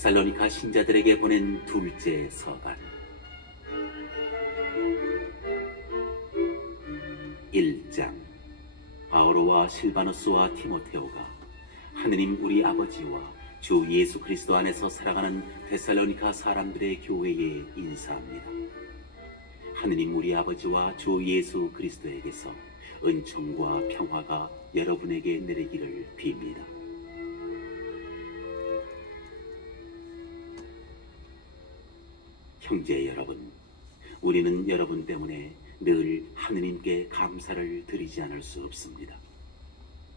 데살로니가 신자들에게 보낸 둘째 서간 1장. 바오로와 실바노스와 티모테오가 하느님 우리 아버지와 주 예수 그리스도 안에서 살아가는 데살로니가 사람들의 교회에 인사합니다. 하느님 우리 아버지와 주 예수 그리스도에게서 은총과 평화가 여러분에게 내리기를 빕니다. 형제 여러분, 우리는 여러분 때문에 늘 하느님께 감사를 드리지 않을 수 없습니다.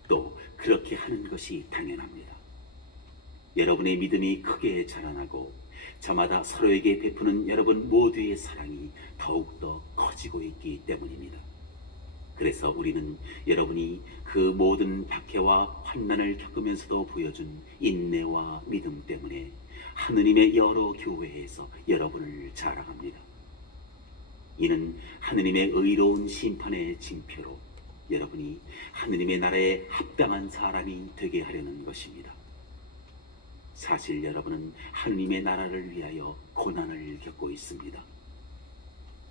또 그렇게 하는 것이 당연합니다. 여러분의 믿음이 크게 자라나고 저마다 서로에게 베푸는 여러분 모두의 사랑이 더욱더 커지고 있기 때문입니다. 그래서 우리는 여러분이 그 모든 박해와 환난을 겪으면서도 보여준 인내와 믿음 때문에 하느님의 여러 교회에서 여러분을 자랑합니다. 이는 하느님의 의로운 심판의 징표로 여러분이 하느님의 나라에 합당한 사람이 되게 하려는 것입니다. 사실 여러분은 하느님의 나라를 위하여 고난을 겪고 있습니다.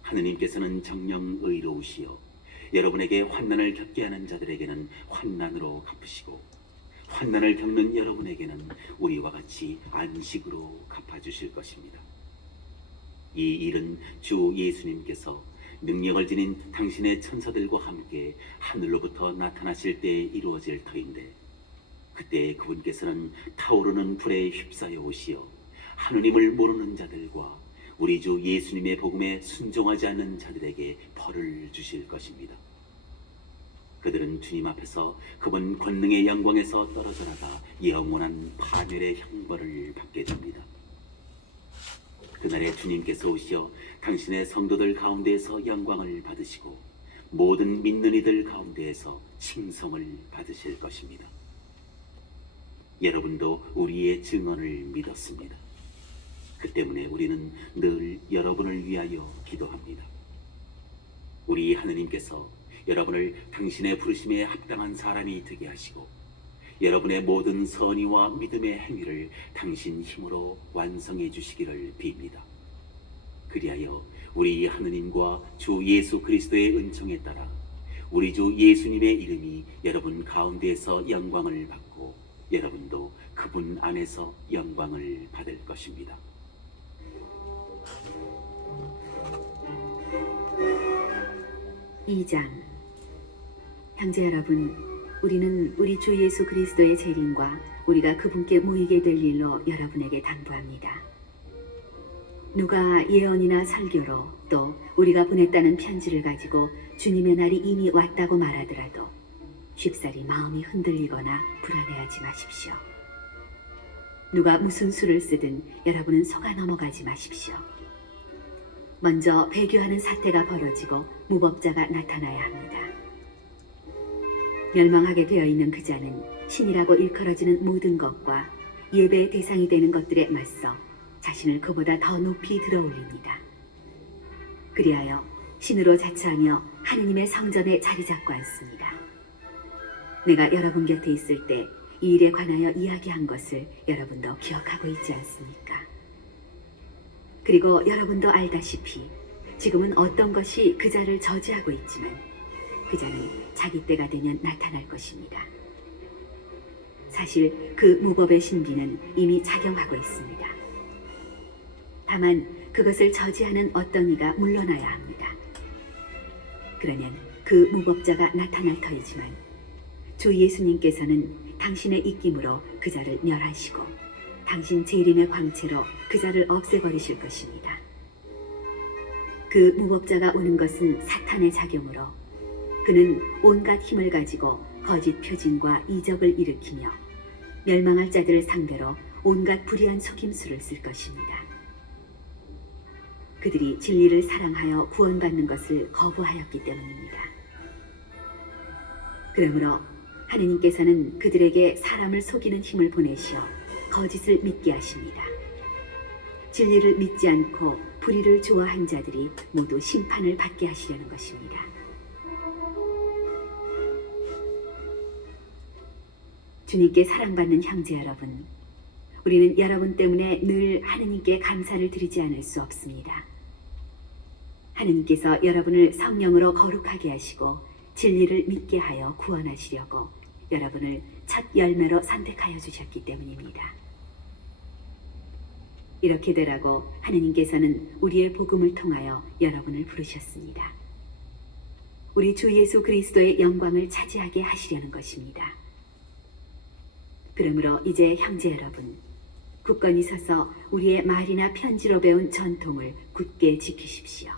하느님께서는 정녕 의로우시어 여러분에게 환난을 겪게 하는 자들에게는 환난으로 갚으시고 환난을 겪는 여러분에게는 우리와 같이 안식으로 갚아주실 것입니다. 이 일은 주 예수님께서 능력을 지닌 당신의 천사들과 함께 하늘로부터 나타나실 때에 이루어질 터인데, 그때 그분께서는 타오르는 불에 휩싸여 오시어 하느님을 모르는 자들과 우리 주 예수님의 복음에 순종하지 않는 자들에게 벌을 주실 것입니다. 그들은 주님 앞에서 그분 권능의 영광에서 떨어져 나가 영원한 파멸의 형벌을 받게 됩니다. 그날에 주님께서 오시어 당신의 성도들 가운데에서 영광을 받으시고 모든 믿는 이들 가운데에서 칭송을 받으실 것입니다. 여러분도 우리의 증언을 믿었습니다. 그 때문에 우리는 늘 여러분을 위하여 기도합니다. 우리 하느님께서 여러분을 당신의 부르심에 합당한 사람이 되게 하시고 여러분의 모든 선의와 믿음의 행위를 당신 힘으로 완성해 주시기를 빕니다. 그리하여 우리 하느님과 주 예수 그리스도의 은총에 따라 우리 주 예수님의 이름이 여러분 가운데에서 영광을 받고 여러분도 그분 안에서 영광을 받을 것입니다. 이 장. 형제 여러분, 우리는 우리 주 예수 그리스도의 재림과 우리가 그분께 모이게 될 일로 여러분에게 당부합니다. 누가 예언이나 설교로 또 우리가 보냈다는 편지를 가지고 주님의 날이 이미 왔다고 말하더라도 쉽사리 마음이 흔들리거나 불안해하지 마십시오. 누가 무슨 수를 쓰든 여러분은 속아 넘어가지 마십시오. 먼저 배교하는 사태가 벌어지고 무법자가 나타나야 합니다. 멸망하게 되어 있는 그 자는 신이라고 일컬어지는 모든 것과 예배의 대상이 되는 것들에 맞서 자신을 그보다 더 높이 들어올립니다. 그리하여 신으로 자처하며 하느님의 성전에 자리 잡고 앉습니다. 내가 여러분 곁에 있을 때 이 일에 관하여 이야기한 것을 여러분도 기억하고 있지 않습니까? 그리고 여러분도 알다시피 지금은 어떤 것이 그 자를 저지하고 있지만 그 자는 자기 때가 되면 나타날 것입니다. 사실 그 무법의 신비는 이미 작용하고 있습니다. 다만 그것을 저지하는 어떤 이가 물러나야 합니다. 그러면 그 무법자가 나타날 터이지만 주 예수님께서는 당신의 입김으로 그 자를 멸하시고 당신 재림의 광채로 그 자를 없애버리실 것입니다. 그 무법자가 오는 것은 사탄의 작용으로 그는 온갖 힘을 가지고 거짓 표징과 이적을 일으키며 멸망할 자들을 상대로 온갖 불의한 속임수를 쓸 것입니다. 그들이 진리를 사랑하여 구원받는 것을 거부하였기 때문입니다. 그러므로 하느님께서는 그들에게 사람을 속이는 힘을 보내시어 거짓을 믿게 하십니다. 진리를 믿지 않고 불의를 좋아한 자들이 모두 심판을 받게 하시려는 것입니다. 주님께 사랑받는 형제 여러분, 우리는 여러분 때문에 늘 하느님께 감사를 드리지 않을 수 없습니다. 하느님께서 여러분을 성령으로 거룩하게 하시고 진리를 믿게 하여 구원하시려고 여러분을 첫 열매로 선택하여 주셨기 때문입니다. 이렇게 되라고 하느님께서는 우리의 복음을 통하여 여러분을 부르셨습니다. 우리 주 예수 그리스도의 영광을 차지하게 하시려는 것입니다. 그러므로 이제 형제 여러분, 굳건히 서서 우리의 말이나 편지로 배운 전통을 굳게 지키십시오.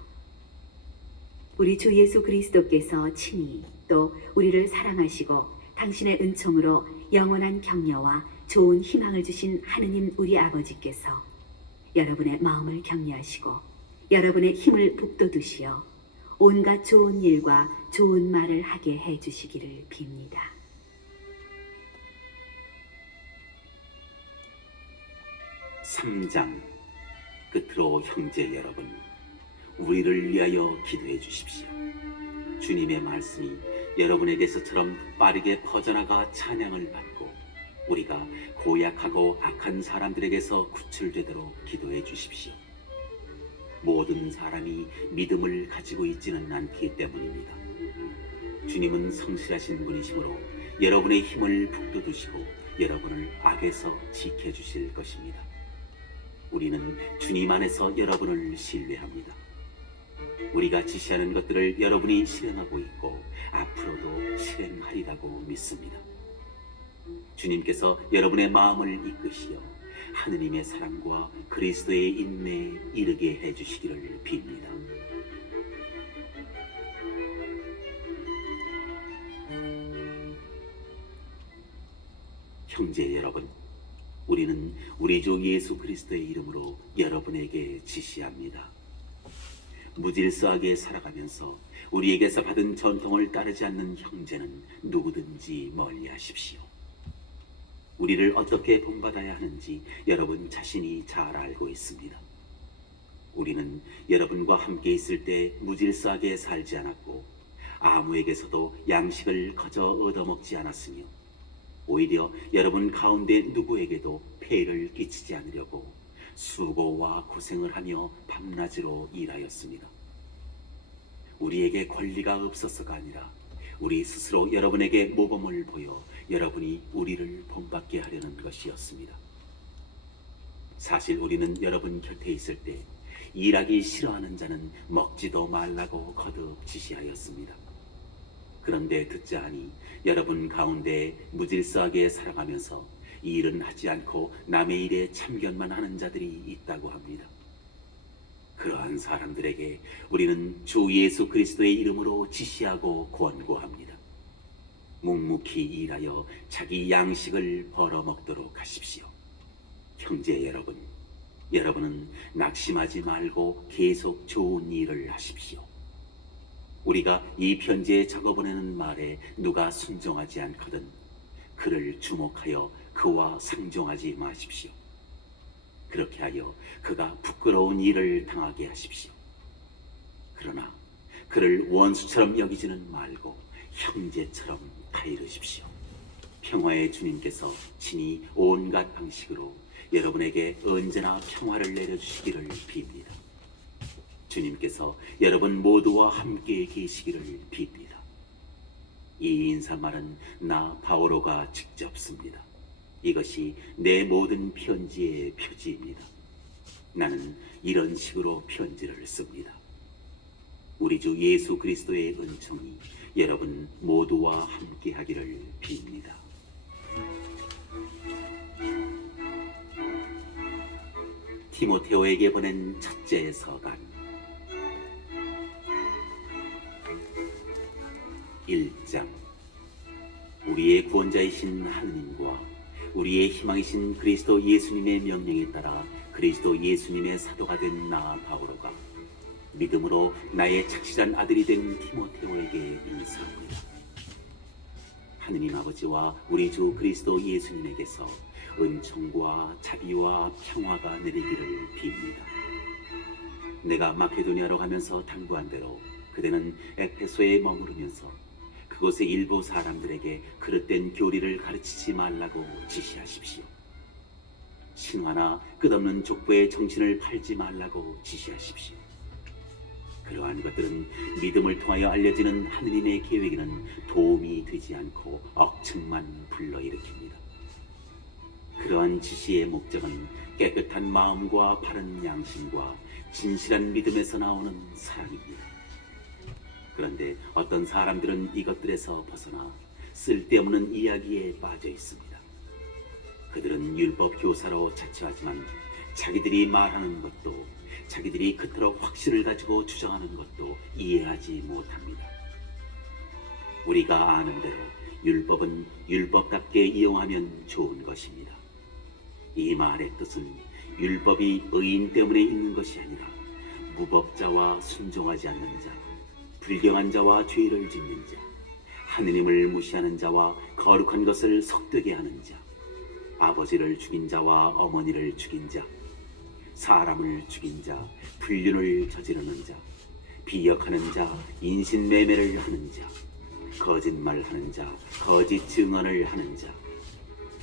우리 주 예수 그리스도께서 친히 또 우리를 사랑하시고 당신의 은총으로 영원한 격려와 좋은 희망을 주신 하느님 우리 아버지께서 여러분의 마음을 격려하시고 여러분의 힘을 북돋우시어 온갖 좋은 일과 좋은 말을 하게 해주시기를 빕니다. 삼장 끝으로 형제 여러분, 우리를 위하여 기도해 주십시오. 주님의 말씀이 여러분에게서처럼 빠르게 퍼져나가 찬양을 받고 우리가 고약하고 악한 사람들에게서 구출되도록 기도해 주십시오. 모든 사람이 믿음을 가지고 있지는 않기 때문입니다. 주님은 성실하신 분이시므로 여러분의 힘을 북돋우시고 여러분을 악에서 지켜주실 것입니다. 우리는 주님 안에서 여러분을 신뢰합니다. 우리가 지시하는 것들을 여러분이 실행하고 있고 앞으로도 실행하리라고 믿습니다. 주님께서 여러분의 마음을 이끄시어 하느님의 사랑과 그리스도의 인내에 이르게 해주시기를 빕니다. 형제 여러분, 우리는 우리 주 예수 그리스도의 이름으로 여러분에게 지시합니다. 무질서하게 살아가면서 우리에게서 받은 전통을 따르지 않는 형제는 누구든지 멀리하십시오. 우리를 어떻게 본받아야 하는지 여러분 자신이 잘 알고 있습니다. 우리는 여러분과 함께 있을 때 무질서하게 살지 않았고 아무에게서도 양식을 거저 얻어먹지 않았으며 오히려 여러분 가운데 누구에게도 폐를 끼치지 않으려고 수고와 고생을 하며 밤낮으로 일하였습니다. 우리에게 권리가 없어서가 아니라 우리 스스로 여러분에게 모범을 보여 여러분이 우리를 본받게 하려는 것이었습니다. 사실 우리는 여러분 곁에 있을 때 일하기 싫어하는 자는 먹지도 말라고 거듭 지시하였습니다. 그런데 듣자 하니 여러분 가운데 무질서하게 살아가면서 일은 하지 않고 남의 일에 참견만 하는 자들이 있다고 합니다. 그러한 사람들에게 우리는 주 예수 그리스도의 이름으로 지시하고 권고합니다. 묵묵히 일하여 자기 양식을 벌어먹도록 하십시오. 형제 여러분, 여러분은 낙심하지 말고 계속 좋은 일을 하십시오. 우리가 이 편지에 적어보내는 말에 누가 순종하지 않거든 그를 주목하여 그와 상종하지 마십시오. 그렇게 하여 그가 부끄러운 일을 당하게 하십시오. 그러나 그를 원수처럼 여기지는 말고 형제처럼 다이르십시오. 평화의 주님께서 친히 온갖 방식으로 여러분에게 언제나 평화를 내려주시기를 빕니다. 주님께서 여러분 모두와 함께 계시기를 빕니다. 이 인사말은 나 바오로가 직접 씁니다. 이것이 내 모든 편지의 표지입니다. 나는 이런 식으로 편지를 씁니다. 우리 주 예수 그리스도의 은총이 여러분 모두와 함께 하기를 빕니다. 디모데오에게 보낸 첫째 서간 1장. 우리의 구원자이신 하느님과 우리의 희망이신 그리스도 예수님의 명령에 따라 그리스도 예수님의 사도가 된 나 바오로가 믿음으로 나의 착실한 아들이 된 디모데오에게 인사합니다. 하느님 아버지와 우리 주 그리스도 예수님에게서 은총과 자비와 평화가 내리기를 빕니다. 내가 마케도니아로 가면서 당부한 대로 그대는 에페소에 머무르면서 그곳의 일부 사람들에게 그릇된 교리를 가르치지 말라고 지시하십시오. 신화나 끝없는 족보의 정신을 팔지 말라고 지시하십시오. 그러한 것들은 믿음을 통하여 알려지는 하느님의 계획에는 도움이 되지 않고 억측만 불러일으킵니다. 그러한 지시의 목적은 깨끗한 마음과 바른 양심과 진실한 믿음에서 나오는 사랑입니다. 그런데 어떤 사람들은 이것들에서 벗어나 쓸데없는 이야기에 빠져 있습니다. 그들은 율법 교사로 자처하지만 자기들이 말하는 것도, 자기들이 그토록 확신을 가지고 주장하는 것도 이해하지 못합니다. 우리가 아는 대로 율법은 율법답게 이용하면 좋은 것입니다. 이 말의 뜻은 율법이 의인 때문에 있는 것이 아니라 무법자와 순종하지 않는 자, 불경한 자와 죄를 짓는 자, 하느님을 무시하는 자와 거룩한 것을 속되게 하는 자, 아버지를 죽인 자와 어머니를 죽인 자, 사람을 죽인 자, 불륜을 저지르는 자, 비역하는 자, 인신매매를 하는 자, 거짓말하는 자, 거짓 증언을 하는 자,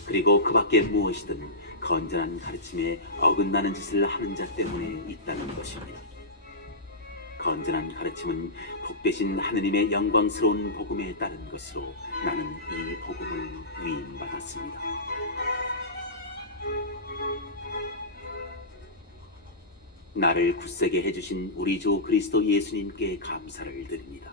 그리고 그 밖에 무엇이든 건전한 가르침에 어긋나는 짓을 하는 자 때문에 있다는 것입니다. 건전한 가르침은 복되신 하느님의 영광스러운 복음에 따른 것으로 나는 이 복음을 위임받았습니다. 나를 굳세게 해주신 우리 주 그리스도 예수님께 감사를 드립니다.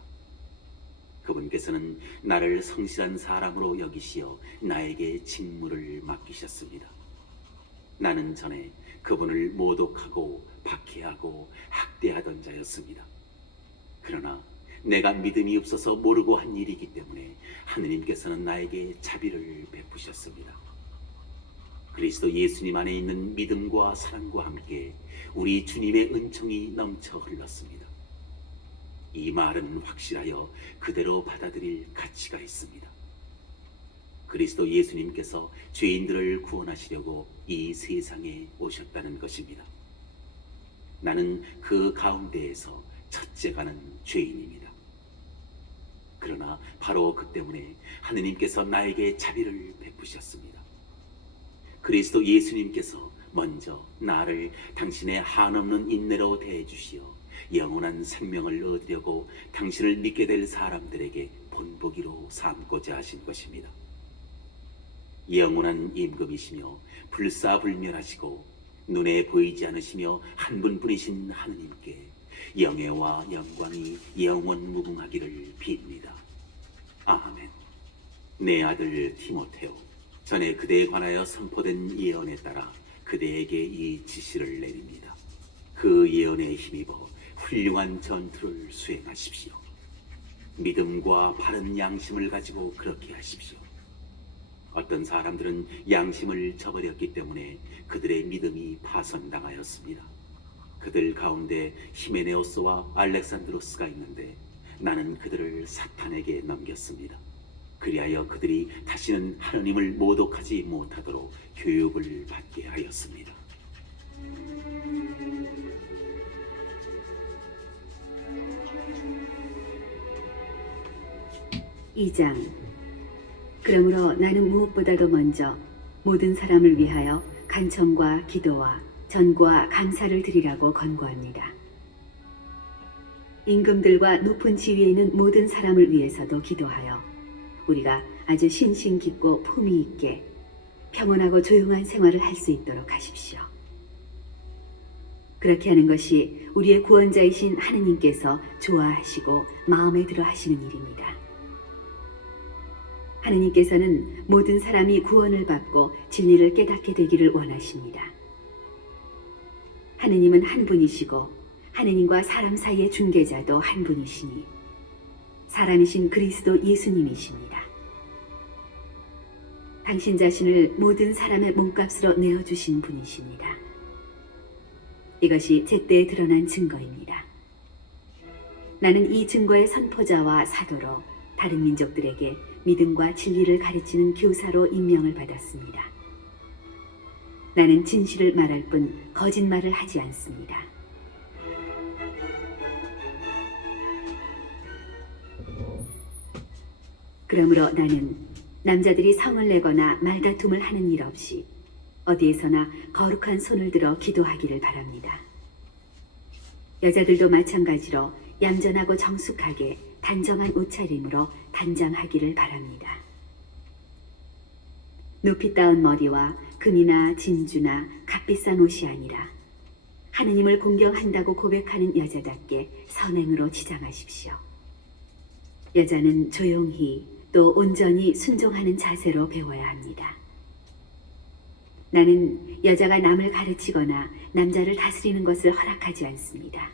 그분께서는 나를 성실한 사람으로 여기시어 나에게 직무를 맡기셨습니다. 나는 전에 그분을 모독하고 박해하고 학대하던 자였습니다. 그러나 내가 믿음이 없어서 모르고 한 일이기 때문에 하느님께서는 나에게 자비를 베푸셨습니다. 그리스도 예수님 안에 있는 믿음과 사랑과 함께 우리 주님의 은총이 넘쳐 흘렀습니다. 이 말은 확실하여 그대로 받아들일 가치가 있습니다. 그리스도 예수님께서 죄인들을 구원하시려고 이 세상에 오셨다는 것입니다. 나는 그 가운데에서 첫째가는 죄인입니다. 그러나 바로 그 때문에 하느님께서 나에게 자비를 베푸셨습니다. 그리스도 예수님께서 먼저 나를 당신의 한없는 인내로 대해주시어 영원한 생명을 얻으려고 당신을 믿게 될 사람들에게 본보기로 삼고자 하신 것입니다. 영원한 임금이시며 불사불멸하시고 눈에 보이지 않으시며 한 분뿐이신 하느님께 영예와 영광이 영원 무궁하기를 빕니다. 아멘. 내 아들 티모테오, 전에 그대에 관하여 선포된 예언에 따라 그대에게 이 지시를 내립니다. 그 예언에 힘입어 훌륭한 전투를 수행하십시오. 믿음과 바른 양심을 가지고 그렇게 하십시오. 어떤 사람들은 양심을 저버렸기 때문에 그들의 믿음이 파손당하였습니다. 그들 가운데 히메네오스와 알렉산드로스가 있는데 나는 그들을 사탄에게 넘겼습니다. 그리하여 그들이 다시는 하느님을 모독하지 못하도록 교육을 받게 하였습니다. 2장. 그러므로 나는 무엇보다도 먼저 모든 사람을 위하여 간청과 기도와 전과 감사를 드리라고 권고합니다. 임금들과 높은 지위에 있는 모든 사람을 위해서도 기도하여 우리가 아주 신심 깊고 품위 있게 평온하고 조용한 생활을 할 수 있도록 하십시오. 그렇게 하는 것이 우리의 구원자이신 하느님께서 좋아하시고 마음에 들어 하시는 일입니다. 하느님께서는 모든 사람이 구원을 받고 진리를 깨닫게 되기를 원하십니다. 하느님은 한 분이시고 하느님과 사람 사이의 중개자도 한 분이시니 사람이신 그리스도 예수님이십니다. 당신 자신을 모든 사람의 몸값으로 내어주신 분이십니다. 이것이 제때에 드러난 증거입니다. 나는 이 증거의 선포자와 사도로 다른 민족들에게 믿음과 진리를 가르치는 교사로 임명을 받았습니다. 나는 진실을 말할 뿐 거짓말을 하지 않습니다. 그러므로 나는 남자들이 성을 내거나 말다툼을 하는 일 없이 어디에서나 거룩한 손을 들어 기도하기를 바랍니다. 여자들도 마찬가지로 얌전하고 정숙하게 단정한 옷차림으로 단장하기를 바랍니다. 높이 따은 머리와 금이나 진주나 값비싼 옷이 아니라 하느님을 공경한다고 고백하는 여자답게 선행으로 치장하십시오. 여자는 조용히 또 온전히 순종하는 자세로 배워야 합니다. 나는 여자가 남을 가르치거나 남자를 다스리는 것을 허락하지 않습니다.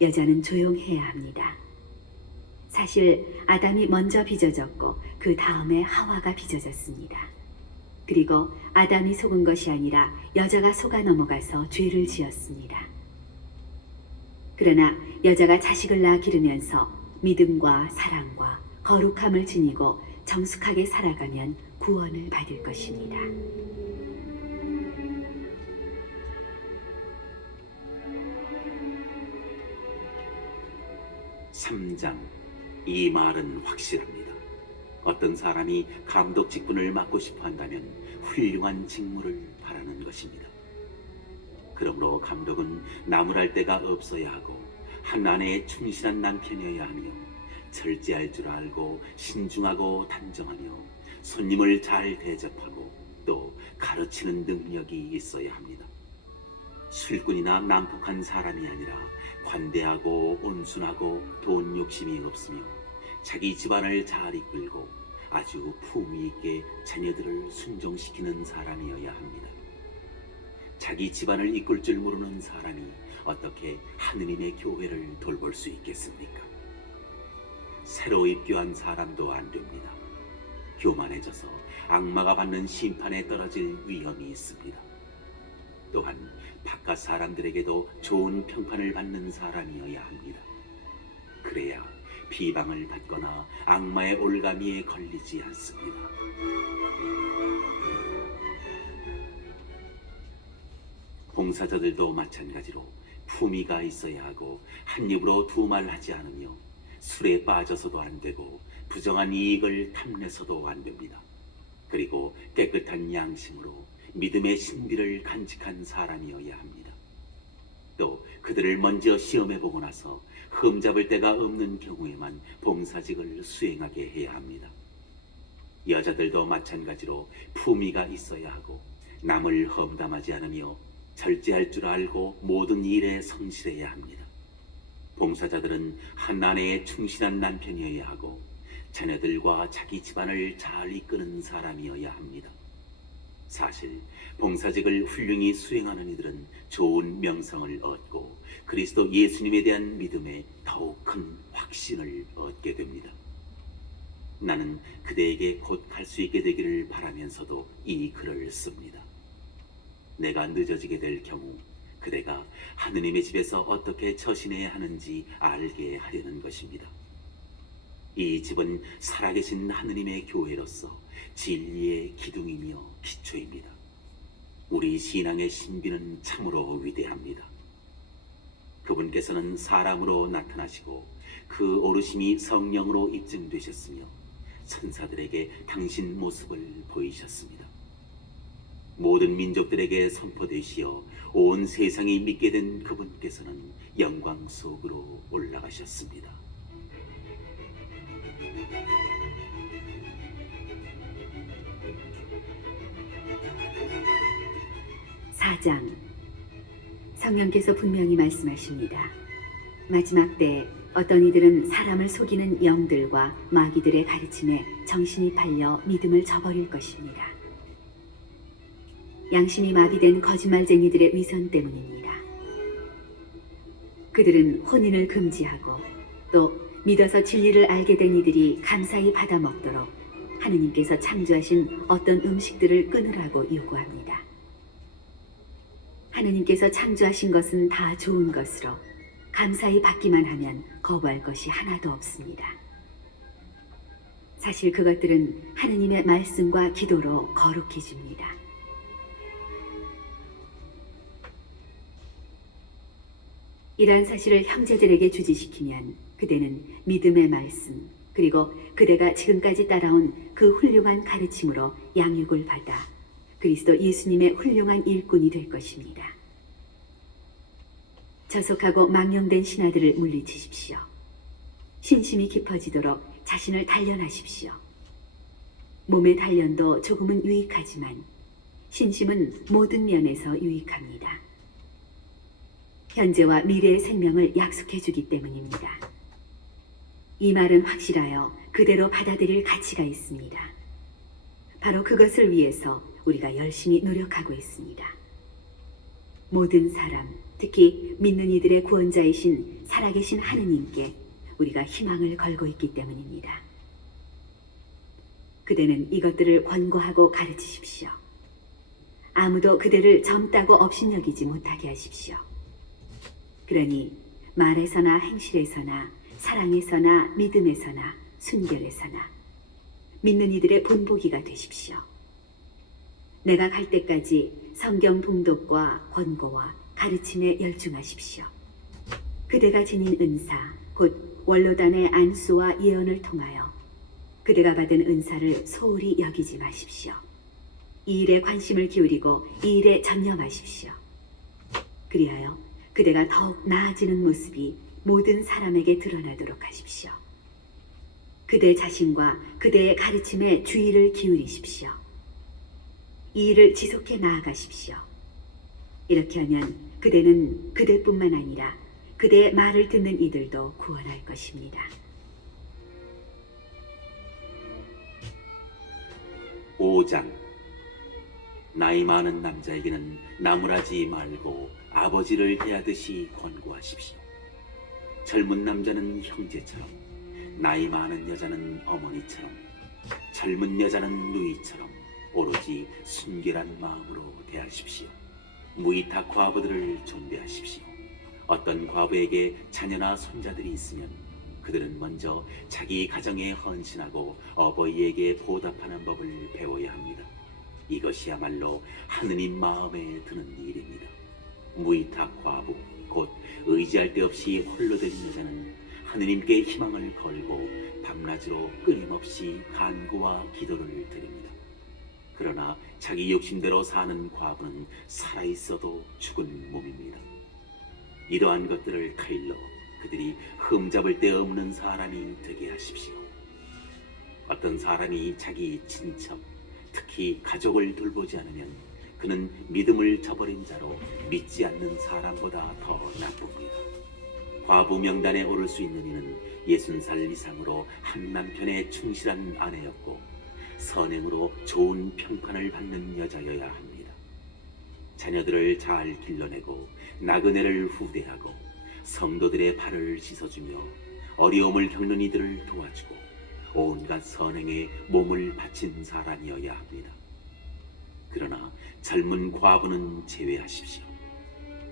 여자는 조용해야 합니다. 사실 아담이 먼저 빚어졌고 그 다음에 하와가 빚어졌습니다. 그리고 아담이 속은 것이 아니라 여자가 속아 넘어가서 죄를 지었습니다. 그러나 여자가 자식을 낳아 기르면서 믿음과 사랑과 거룩함을 지니고 정숙하게 살아가면 구원을 받을 것입니다. 3장. 이 말은 확실합니다. 어떤 사람이 감독 직분을 맡고 싶어 한다면 훌륭한 직무를 바라는 것입니다. 그러므로 감독은 나무랄 데가 없어야 하고 한 아내에 충실한 남편이어야 하며 절제할 줄 알고 신중하고 단정하며 손님을 잘 대접하고 또 가르치는 능력이 있어야 합니다. 술꾼이나 난폭한 사람이 아니라 관대하고 온순하고 돈 욕심이 없으며 자기 집안을 잘 이끌고 아주 품위 있게 자녀들을 순종시키는 사람이어야 합니다. 자기 집안을 이끌 줄 모르는 사람이 어떻게 하느님의 교회를 돌볼 수 있겠습니까? 새로 입교한 사람도 안 됩니다. 교만해져서 악마가 받는 심판에 떨어질 위험이 있습니다. 또한 바깥 사람들에게도 좋은 평판을 받는 사람이어야 합니다. 그래야 비방을 받거나 악마의 올가미에 걸리지 않습니다. 봉사자들도 마찬가지로 품위가 있어야 하고 한 입으로 두 말 하지 않으며 술에 빠져서도 안 되고 부정한 이익을 탐내서도 안 됩니다. 그리고 깨끗한 양심으로 믿음의 신비를 간직한 사람이어야 합니다. 또 그들을 먼저 시험해보고 나서 흠잡을 데가 없는 경우에만 봉사직을 수행하게 해야 합니다. 여자들도 마찬가지로 품위가 있어야 하고 남을 험담하지 않으며 절제할 줄 알고 모든 일에 성실해야 합니다. 봉사자들은 한 아내에 충실한 남편이어야 하고 자녀들과 자기 집안을 잘 이끄는 사람이어야 합니다. 사실 봉사직을 훌륭히 수행하는 이들은 좋은 명성을 얻고 그리스도 예수님에 대한 믿음에 더욱 큰 확신을 얻게 됩니다. 나는 그대에게 곧 갈 수 있게 되기를 바라면서도 이 글을 씁니다. 내가 늦어지게 될 경우 그대가 하느님의 집에서 어떻게 처신해야 하는지 알게 하려는 것입니다. 이 집은 살아계신 하느님의 교회로서 진리의 기둥이며 기초입니다. 우리 신앙의 신비는 참으로 위대합니다. 그분께서는 사람으로 나타나시고 그 오르심이 성령으로 입증되셨으며 천사들에게 당신 모습을 보이셨습니다. 모든 민족들에게 선포되시어 온 세상이 믿게 된 그분께서는 영광 속으로 올라가셨습니다. 4장. 성령께서 분명히 말씀하십니다. 마지막 때에 어떤 이들은 사람을 속이는 영들과 마귀들의 가르침에 정신이 팔려 믿음을 저버릴 것입니다. 양심이 마비된 거짓말쟁이들의 위선 때문입니다. 그들은 혼인을 금지하고 또 믿어서 진리를 알게 된 이들이 감사히 받아 먹도록 하느님께서 창조하신 어떤 음식들을 끊으라고 요구합니다. 하느님께서 창조하신 것은 다 좋은 것으로 감사히 받기만 하면 거부할 것이 하나도 없습니다. 사실 그것들은 하느님의 말씀과 기도로 거룩해집니다. 이러한 사실을 형제들에게 주지시키면 그대는 믿음의 말씀 그리고 그대가 지금까지 따라온 그 훌륭한 가르침으로 양육을 받아 그리스도 예수님의 훌륭한 일꾼이 될 것입니다. 저속하고 망령된 신하들을 물리치십시오. 신심이 깊어지도록 자신을 단련하십시오. 몸의 단련도 조금은 유익하지만 신심은 모든 면에서 유익합니다. 현재와 미래의 생명을 약속해 주기 때문입니다. 이 말은 확실하여 그대로 받아들일 가치가 있습니다. 바로 그것을 위해서 우리가 열심히 노력하고 있습니다. 모든 사람, 특히 믿는 이들의 구원자이신 살아계신 하느님께 우리가 희망을 걸고 있기 때문입니다. 그대는 이것들을 권고하고 가르치십시오. 아무도 그대를 젊다고 업신여기지 못하게 하십시오. 그러니 말에서나 행실에서나 사랑에서나 믿음에서나 순결에서나 믿는 이들의 본보기가 되십시오. 내가 갈 때까지 성경 봉독과 권고와 가르침에 열중하십시오. 그대가 지닌 은사, 곧 원로단의 안수와 예언을 통하여 그대가 받은 은사를 소홀히 여기지 마십시오. 이 일에 관심을 기울이고 이 일에 전념하십시오. 그리하여 그대가 더욱 나아지는 모습이 모든 사람에게 드러나도록 하십시오. 그대 자신과 그대의 가르침에 주의를 기울이십시오. 이 일을 지속해 나아가십시오. 이렇게 하면 그대는 그대뿐만 아니라 그대의 말을 듣는 이들도 구원할 것입니다. 5장. 나이 많은 남자에게는 나무라지 말고 아버지를 대하듯이 권고하십시오. 젊은 남자는 형제처럼, 나이 많은 여자는 어머니처럼, 젊은 여자는 누이처럼 오로지 순결한 마음으로 대하십시오. 무이탁 과부들을 존대하십시오. 어떤 과부에게 자녀나 손자들이 있으면 그들은 먼저 자기 가정에 헌신하고 어버이에게 보답하는 법을 배워야 합니다. 이것이야말로 하느님 마음에 드는 일입니다. 무이탁 과부, 곧 의지할 데 없이 홀로 된 여자는 하느님께 희망을 걸고 밤낮으로 끊임없이 간구와 기도를 드립니다. 그러나 자기 욕심대로 사는 과부는 살아있어도 죽은 몸입니다. 이러한 것들을 타일러 그들이 흠잡을 데 없는 사람이 되게 하십시오. 어떤 사람이 자기 친척, 특히 가족을 돌보지 않으면 그는 믿음을 저버린 자로 믿지 않는 사람보다 더 나쁩니다. 과부 명단에 오를 수 있는 이는 60살 이상으로 한 남편의 충실한 아내였고 선행으로 좋은 평판을 받는 여자여야 합니다. 자녀들을 잘 길러내고 나그네를 후대하고 성도들의 발을 씻어주며 어려움을 겪는 이들을 도와주고 온갖 선행에 몸을 바친 사람이어야 합니다. 그러나 젊은 과부는 제외하십시오.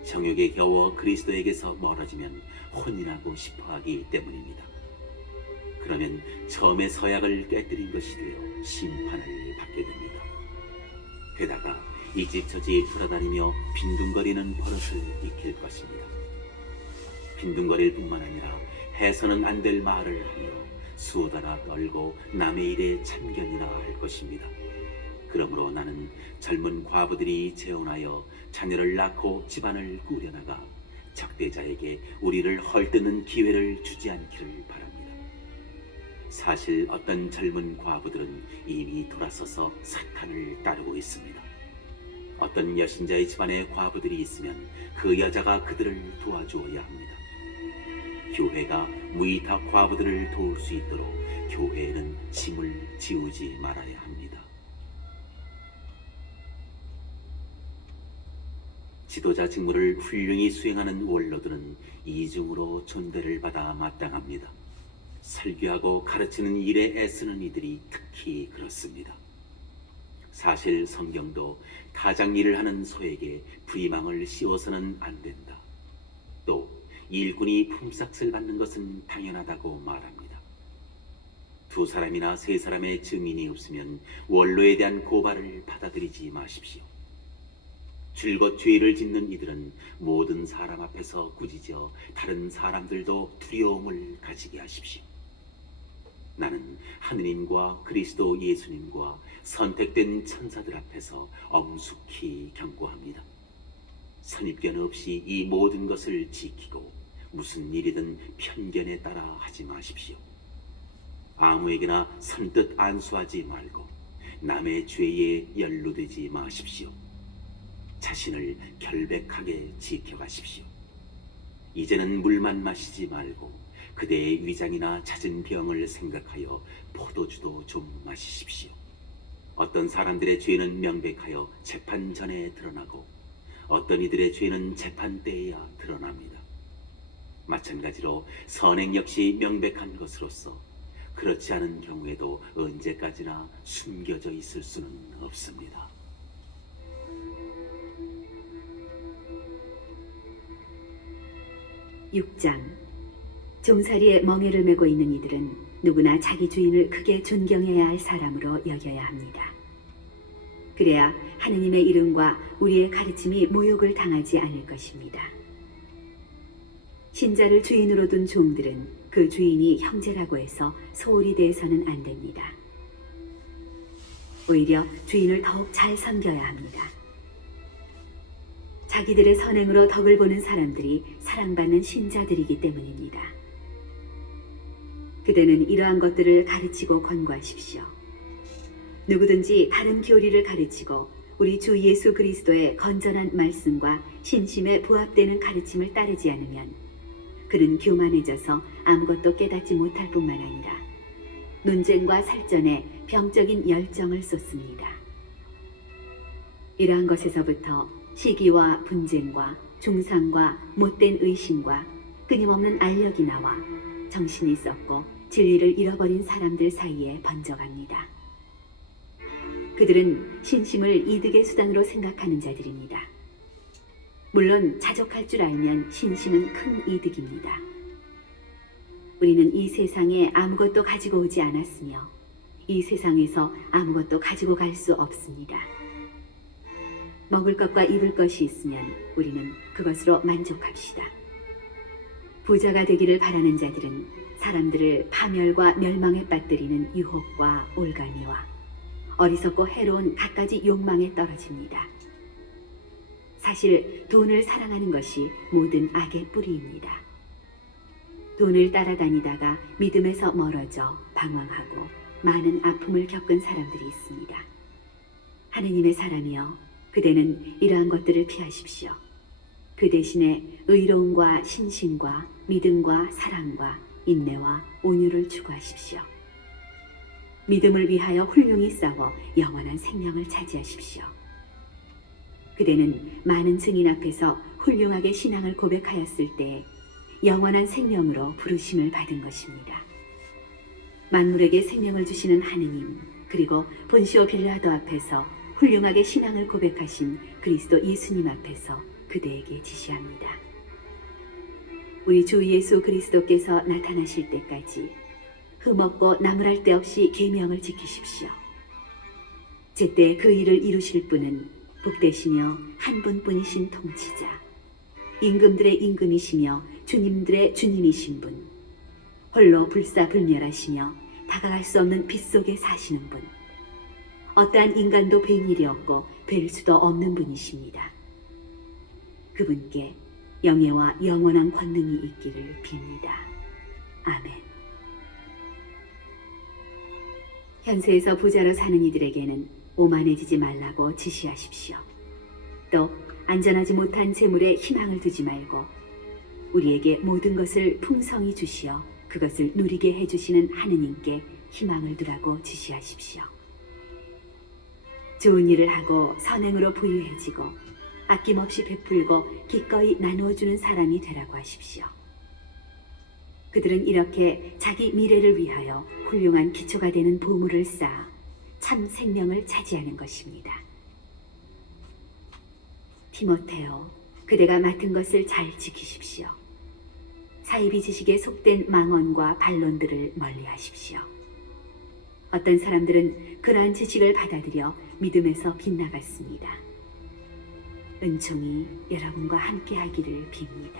정욕에 겨워 그리스도에게서 멀어지면 혼인하고 싶어하기 때문입니다. 그러면 처음에 서약을 깨뜨린 것이 되어 심판을 받게 됩니다. 게다가 이 집 저 집 돌아다니며 빈둥거리는 버릇을 익힐 것입니다. 빈둥거릴 뿐만 아니라 해서는 안 될 말을 하며 수다나 떨고 남의 일에 참견이나 할 것입니다. 그러므로 나는 젊은 과부들이 재혼하여 자녀를 낳고 집안을 꾸려나가 적대자에게 우리를 헐뜯는 기회를 주지 않기를 바랍니다. 사실 어떤 젊은 과부들은 이미 돌아서서 사탄을 따르고 있습니다. 어떤 여신자의 집안에 과부들이 있으면 그 여자가 그들을 도와주어야 합니다. 교회가 무이탁 과부들을 도울 수 있도록 교회에는 짐을 지우지 말아야 합니다. 지도자 직무를 훌륭히 수행하는 원로들은 이중으로 존대를 받아 마땅합니다. 설교하고 가르치는 일에 애쓰는 이들이 특히 그렇습니다. 사실 성경도 가장 일을 하는 소에게 부리망을 씌워서는 안 된다. 또 일꾼이 품삯을 받는 것은 당연하다고 말합니다. 두 사람이나 세 사람의 증인이 없으면 원로에 대한 고발을 받아들이지 마십시오. 줄곧 죄를 짓는 이들은 모든 사람 앞에서 꾸짖어 다른 사람들도 두려움을 가지게 하십시오. 나는 하느님과 그리스도 예수님과 선택된 천사들 앞에서 엄숙히 경고합니다. 선입견 없이 이 모든 것을 지키고 무슨 일이든 편견에 따라 하지 마십시오. 아무에게나 선뜻 안수하지 말고 남의 죄에 연루되지 마십시오. 자신을 결백하게 지켜가십시오. 이제는 물만 마시지 말고 그대의 위장이나 잦은 병을 생각하여 포도주도 좀 마시십시오. 어떤 사람들의 죄는 명백하여 재판 전에 드러나고 어떤 이들의 죄는 재판 때에야 드러납니다. 마찬가지로 선행 역시 명백한 것으로서 그렇지 않은 경우에도 언제까지나 숨겨져 있을 수는 없습니다. 육 장 종살이에 멍에를 메고 있는 이들은 누구나 자기 주인을 크게 존경해야 할 사람으로 여겨야 합니다. 그래야 하느님의 이름과 우리의 가르침이 모욕을 당하지 않을 것입니다. 신자를 주인으로 둔 종들은 그 주인이 형제라고 해서 소홀히 대해서는 안 됩니다. 오히려 주인을 더욱 잘 섬겨야 합니다. 자기들의 선행으로 덕을 보는 사람들이 사랑받는 신자들이기 때문입니다. 그대는 이러한 것들을 가르치고 권고하십시오. 누구든지 다른 교리를 가르치고 우리 주 예수 그리스도의 건전한 말씀과 신심에 부합되는 가르침을 따르지 않으면 그는 교만해져서 아무것도 깨닫지 못할 뿐만 아니라 논쟁과 살전에 병적인 열정을 쏟습니다. 이러한 것에서부터 시기와 분쟁과 중상과 못된 의심과 끊임없는 알력이 나와 정신이 썩고 진리를 잃어버린 사람들 사이에 번져갑니다. 그들은 신심을 이득의 수단으로 생각하는 자들입니다. 물론 자족할 줄 알면 신심은 큰 이득입니다. 우리는 이 세상에 아무것도 가지고 오지 않았으며 이 세상에서 아무것도 가지고 갈 수 없습니다. 먹을 것과 입을 것이 있으면 우리는 그것으로 만족합시다. 부자가 되기를 바라는 자들은 사람들을 파멸과 멸망에 빠뜨리는 유혹과 올가미와 어리석고 해로운 갖가지 욕망에 떨어집니다. 사실 돈을 사랑하는 것이 모든 악의 뿌리입니다. 돈을 따라다니다가 믿음에서 멀어져 방황하고 많은 아픔을 겪은 사람들이 있습니다. 하느님의 사람이여, 그대는 이러한 것들을 피하십시오. 그 대신에 의로움과 신심과 믿음과 사랑과 인내와 온유를 추구하십시오. 믿음을 위하여 훌륭히 싸워 영원한 생명을 차지하십시오. 그대는 많은 증인 앞에서 훌륭하게 신앙을 고백하였을 때에 영원한 생명으로 부르심을 받은 것입니다. 만물에게 생명을 주시는 하느님, 그리고 본시오 빌라도 앞에서 훌륭하게 신앙을 고백하신 그리스도 예수님 앞에서 그대에게 지시합니다. 우리 주 예수 그리스도께서 나타나실 때까지 흠없고 나무랄 데 없이 계명을 지키십시오. 제때 그 일을 이루실 분은 복되시며 한 분뿐이신 통치자, 임금들의 임금이시며 주님들의 주님이신 분, 홀로 불사불멸하시며 다가갈 수 없는 빛 속에 사시는 분, 어떠한 인간도 뵐 일이 없고 뵐 수도 없는 분이십니다. 그분께 영예와 영원한 권능이 있기를 빕니다. 아멘. 현세에서 부자로 사는 이들에게는 오만해지지 말라고 지시하십시오. 또 안전하지 못한 재물에 희망을 두지 말고 우리에게 모든 것을 풍성히 주시어 그것을 누리게 해주시는 하느님께 희망을 두라고 지시하십시오. 좋은 일을 하고 선행으로 부유해지고 아낌없이 베풀고 기꺼이 나누어주는 사람이 되라고 하십시오. 그들은 이렇게 자기 미래를 위하여 훌륭한 기초가 되는 보물을 쌓아 참 생명을 차지하는 것입니다. 디모데요, 그대가 맡은 것을 잘 지키십시오. 사이비 지식에 속된 망언과 반론들을 멀리하십시오. 어떤 사람들은 그러한 지식을 받아들여 믿음에서 빗나갔습니다. 은총이 여러분과 함께 하기를 빕니다.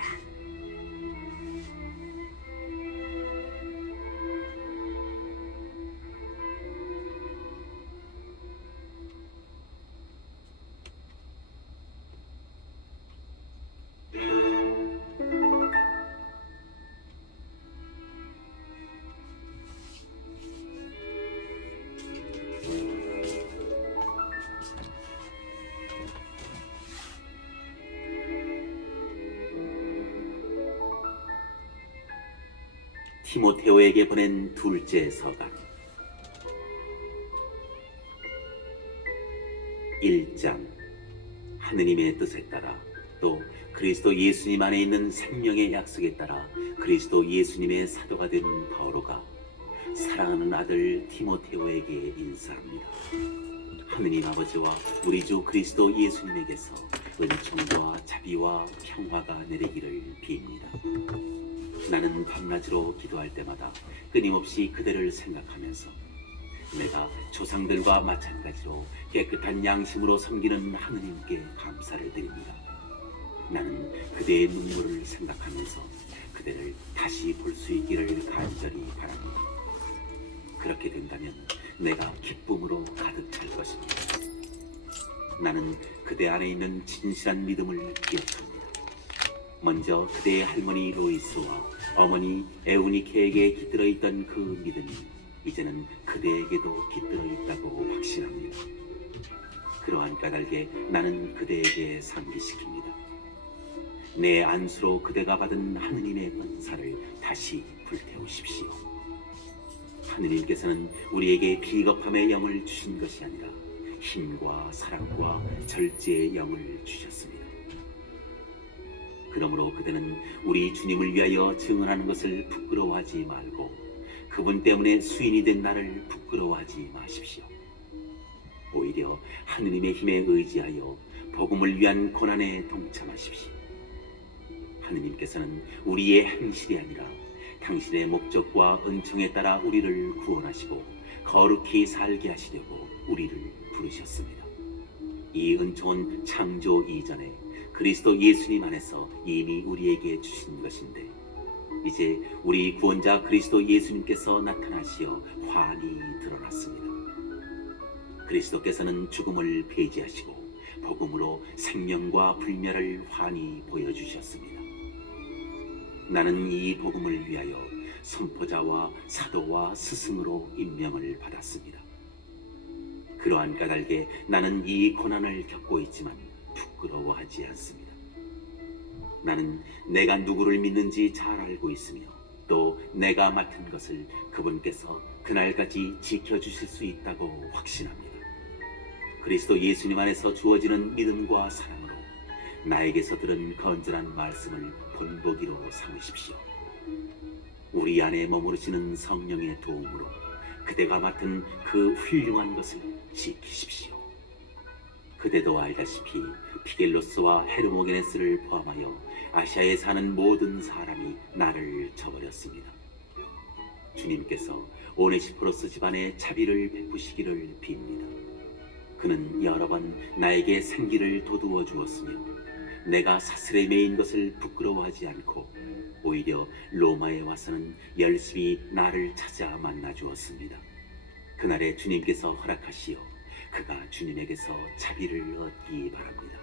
티모테오에게 보낸 둘째 서간 1장. 하느님의 뜻에 따라 또 그리스도 예수님 안에 있는 생명의 약속에 따라 그리스도 예수님의 사도가 된 바오로가 사랑하는 아들 티모테오에게 인사합니다. 하느님 아버지와 우리 주 그리스도 예수님에게서 은총과 자비와 평화가 내리기를 빕니다. 나는 밤낮으로 기도할 때마다 끊임없이 그대를 생각하면서 내가 조상들과 마찬가지로 깨끗한 양심으로 섬기는 하느님께 감사를 드립니다. 나는 그대의 눈물을 생각하면서 그대를 다시 볼 수 있기를 간절히 바랍니다. 그렇게 된다면 내가 기쁨으로 가득 찰 것입니다. 나는 그대 안에 있는 진실한 믿음을 기억합니다. 먼저 그대의 할머니 로이스와 어머니 에우니케에게 깃들어 있던 그 믿음이 이제는 그대에게도 깃들어 있다고 확신합니다. 그러한 까닭에 나는 그대에게 상기시킵니다. 내 안수로 그대가 받은 하느님의 은사를 다시 불태우십시오. 하느님께서는 우리에게 비겁함의 영을 주신 것이 아니라 힘과 사랑과 절제의 영을 주셨습니다. 그러므로 그대는 우리 주님을 위하여 증언하는 것을 부끄러워하지 말고 그분 때문에 수인이 된 나를 부끄러워하지 마십시오. 오히려 하느님의 힘에 의지하여 복음을 위한 고난에 동참하십시오. 하느님께서는 우리의 행실이 아니라 당신의 목적과 은총에 따라 우리를 구원하시고 거룩히 살게 하시려고 우리를 부르셨습니다. 이 은총은 창조 이전에 그리스도 예수님 안에서 이미 우리에게 주신 것인데 이제 우리 구원자 그리스도 예수님께서 나타나시어 환히 드러났습니다. 그리스도께서는 죽음을 폐지하시고 복음으로 생명과 불멸을 환히 보여주셨습니다. 나는 이 복음을 위하여 선포자와 사도와 스승으로 임명을 받았습니다. 그러한 까닭에 나는 이 고난을 겪고 있지만 부끄러워하지 않습니다. 나는 내가 누구를 믿는지 잘 알고 있으며 또 내가 맡은 것을 그분께서 그날까지 지켜주실 수 있다고 확신합니다. 그리스도 예수님 안에서 주어지는 믿음과 사랑으로 나에게서 들은 건전한 말씀을 본보기로 삼으십시오. 우리 안에 머무르시는 성령의 도움으로 그대가 맡은 그 훌륭한 것을 지키십시오. 그대도 알다시피 피겔로스와 헤르모게네스를 포함하여 아시아에 사는 모든 사람이 나를 저버렸습니다. 주님께서 오네시포로스 집안에 자비를 베푸시기를 빕니다. 그는 여러 번 나에게 생기를 돋우어 주었으며 내가 사슬에 매인 것을 부끄러워하지 않고 오히려 로마에 와서는 열심히 나를 찾아 만나 주었습니다. 그날에 주님께서 허락하시어 그가 주님에게서 자비를 얻기 바랍니다.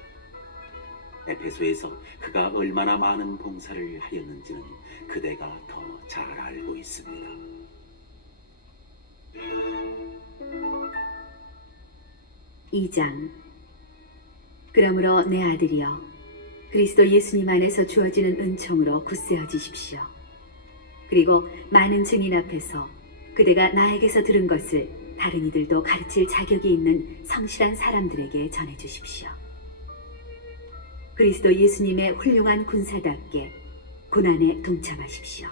에페소에서 그가 얼마나 많은 봉사를 하였는지는 그대가 더 잘 알고 있습니다. 이장. 그러므로 내 아들이여 그리스도 예수님 안에서 주어지는 은총으로 굳세어지십시오. 그리고 많은 증인 앞에서 그대가 나에게서 들은 것을 다른 이들도 가르칠 자격이 있는 성실한 사람들에게 전해주십시오. 그리스도 예수님의 훌륭한 군사답게 고난에 동참하십시오.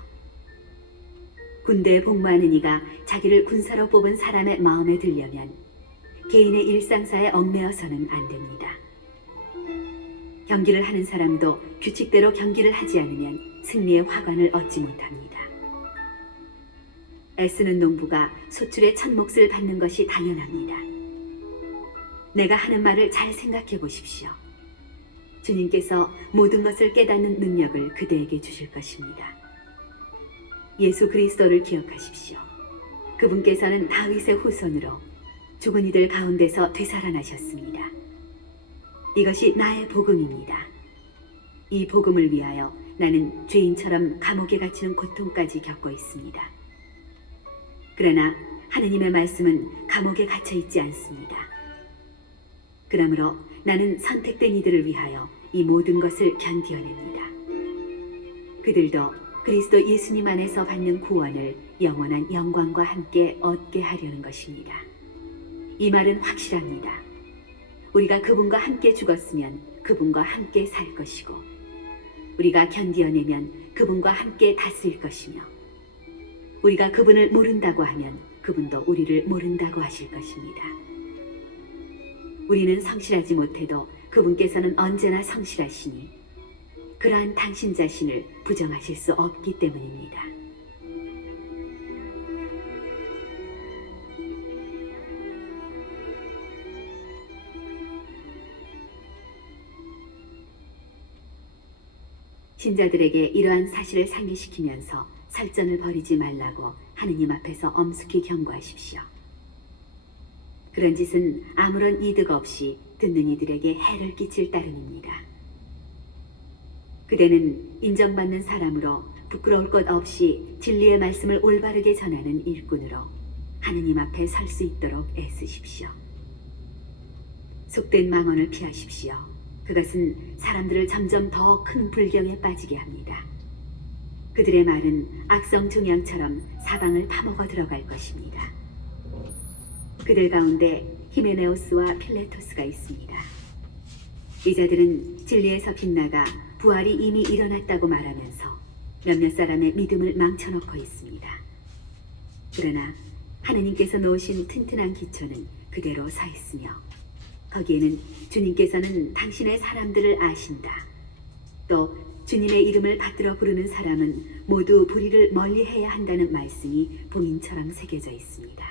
군대에 복무하는 이가 자기를 군사로 뽑은 사람의 마음에 들려면 개인의 일상사에 얽매어서는 안 됩니다. 경기를 하는 사람도 규칙대로 경기를 하지 않으면 승리의 화관을 얻지 못합니다. 애쓰는 농부가 소출의 첫 몫을 받는 것이 당연합니다. 내가 하는 말을 잘 생각해 보십시오. 주님께서 모든 것을 깨닫는 능력을 그대에게 주실 것입니다. 예수 그리스도를 기억하십시오. 그분께서는 다윗의 후손으로 죽은 이들 가운데서 되살아나셨습니다. 이것이 나의 복음입니다. 이 복음을 위하여 나는 죄인처럼 감옥에 갇히는 고통까지 겪고 있습니다. 그러나 하느님의 말씀은 감옥에 갇혀 있지 않습니다. 그러므로 나는 선택된 이들을 위하여 이 모든 것을 견디어냅니다. 그들도 그리스도 예수님 안에서 받는 구원을 영원한 영광과 함께 얻게 하려는 것입니다. 이 말은 확실합니다. 우리가 그분과 함께 죽었으면 그분과 함께 살 것이고, 우리가 견디어내면 그분과 함께 다스릴 것이며, 우리가 그분을 모른다고 하면 그분도 우리를 모른다고 하실 것입니다. 우리는 성실하지 못해도 그분께서는 언제나 성실하시니 그러한 당신 자신을 부정하실 수 없기 때문입니다. 신자들에게 이러한 사실을 상기시키면서 설전을 벌이지 말라고 하느님 앞에서 엄숙히 경고하십시오. 그런 짓은 아무런 이득 없이 듣는 이들에게 해를 끼칠 따름입니다. 그대는 인정받는 사람으로 부끄러울 것 없이 진리의 말씀을 올바르게 전하는 일꾼으로 하느님 앞에 설 수 있도록 애쓰십시오. 속된 망언을 피하십시오. 그것은 사람들을 점점 더 큰 불경에 빠지게 합니다. 그들의 말은 악성 종양처럼 사방을 파먹어 들어갈 것입니다. 그들 가운데 히메네오스와 필레토스가 있습니다. 이 자들은 진리에서 빗나가 부활이 이미 일어났다고 말하면서 몇몇 사람의 믿음을 망쳐놓고 있습니다. 그러나 하느님께서 놓으신 튼튼한 기초는 그대로 서 있으며, 거기에는 주님께서는 당신의 사람들을 아신다. 또 주님의 이름을 받들어 부르는 사람은 모두 불의를 멀리해야 한다는 말씀이 봉인처럼 새겨져 있습니다.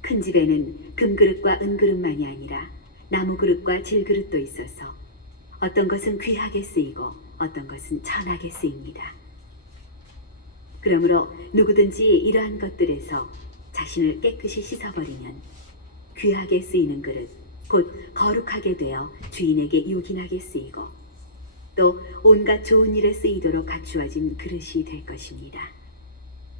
큰 집에는 금그릇과 은그릇만이 아니라 나무그릇과 질그릇도 있어서 어떤 것은 귀하게 쓰이고 어떤 것은 천하게 쓰입니다. 그러므로 누구든지 이러한 것들에서 자신을 깨끗이 씻어버리면 귀하게 쓰이는 그릇, 곧 거룩하게 되어 주인에게 요긴하게 쓰이고 또 온갖 좋은 일에 쓰이도록 갖추어진 그릇이 될 것입니다.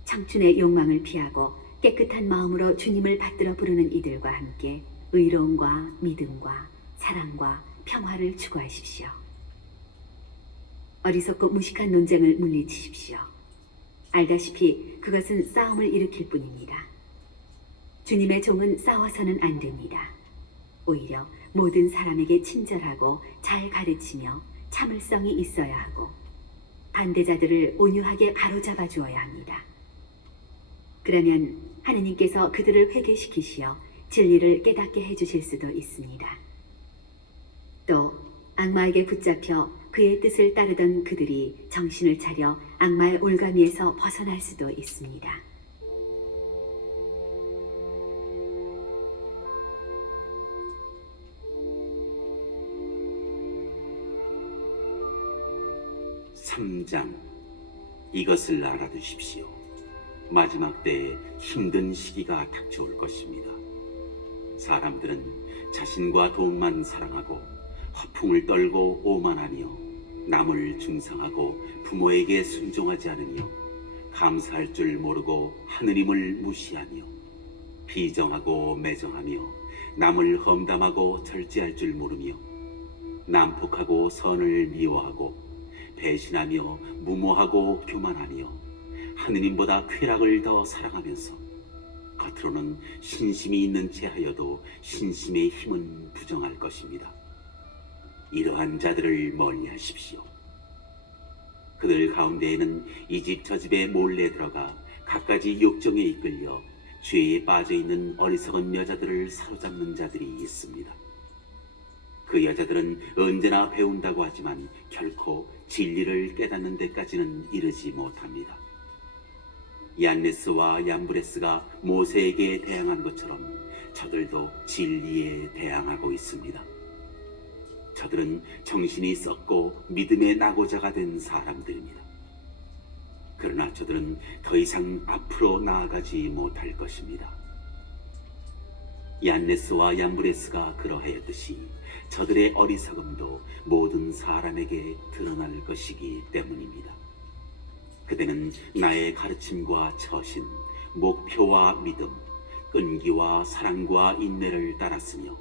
청춘의 욕망을 피하고 깨끗한 마음으로 주님을 받들어 부르는 이들과 함께 의로움과 믿음과 사랑과 평화를 추구하십시오. 어리석고 무식한 논쟁을 물리치십시오. 알다시피 그것은 싸움을 일으킬 뿐입니다. 주님의 종은 싸워서는 안 됩니다. 오히려 모든 사람에게 친절하고 잘 가르치며 참을성이 있어야 하고 반대자들을 온유하게 바로잡아 주어야 합니다. 그러면 하느님께서 그들을 회개시키시어 진리를 깨닫게 해주실 수도 있습니다. 또 악마에게 붙잡혀 그의 뜻을 따르던 그들이 정신을 차려 악마의 올가미에서 벗어날 수도 있습니다. 삼장 이것을 알아두십시오. 마지막 때에 힘든 시기가 닥쳐올 것입니다. 사람들은 자신과 돈만 사랑하고 허풍을 떨고 오만하며 남을 중상하고 부모에게 순종하지 않으며 감사할 줄 모르고 하느님을 무시하며 비정하고 매정하며 남을 험담하고 절제할 줄 모르며 난폭하고 선을 미워하고 배신하며 무모하고 교만하며 하느님보다 쾌락을 더 사랑하면서 겉으로는 신심이 있는 채 하여도 신심의 힘은 부정할 것입니다. 이러한 자들을 멀리하십시오. 그들 가운데에는 이 집 저 집에 몰래 들어가 갖가지 욕정에 이끌려 죄에 빠져있는 어리석은 여자들을 사로잡는 자들이 있습니다. 그 여자들은 언제나 배운다고 하지만 결코 진리를 깨닫는 데까지는 이르지 못합니다. 얀네스와 얀브레스가 모세에게 대항한 것처럼 저들도 진리에 대항하고 있습니다. 저들은 정신이 썩고 믿음의 낙오자가 된 사람들입니다. 그러나 저들은 더 이상 앞으로 나아가지 못할 것입니다. 얀네스와 얀브레스가 그러하였듯이 저들의 어리석음도 모든 사람에게 드러날 것이기 때문입니다. 그대는 나의 가르침과 처신, 목표와 믿음, 끈기와 사랑과 인내를 따랐으며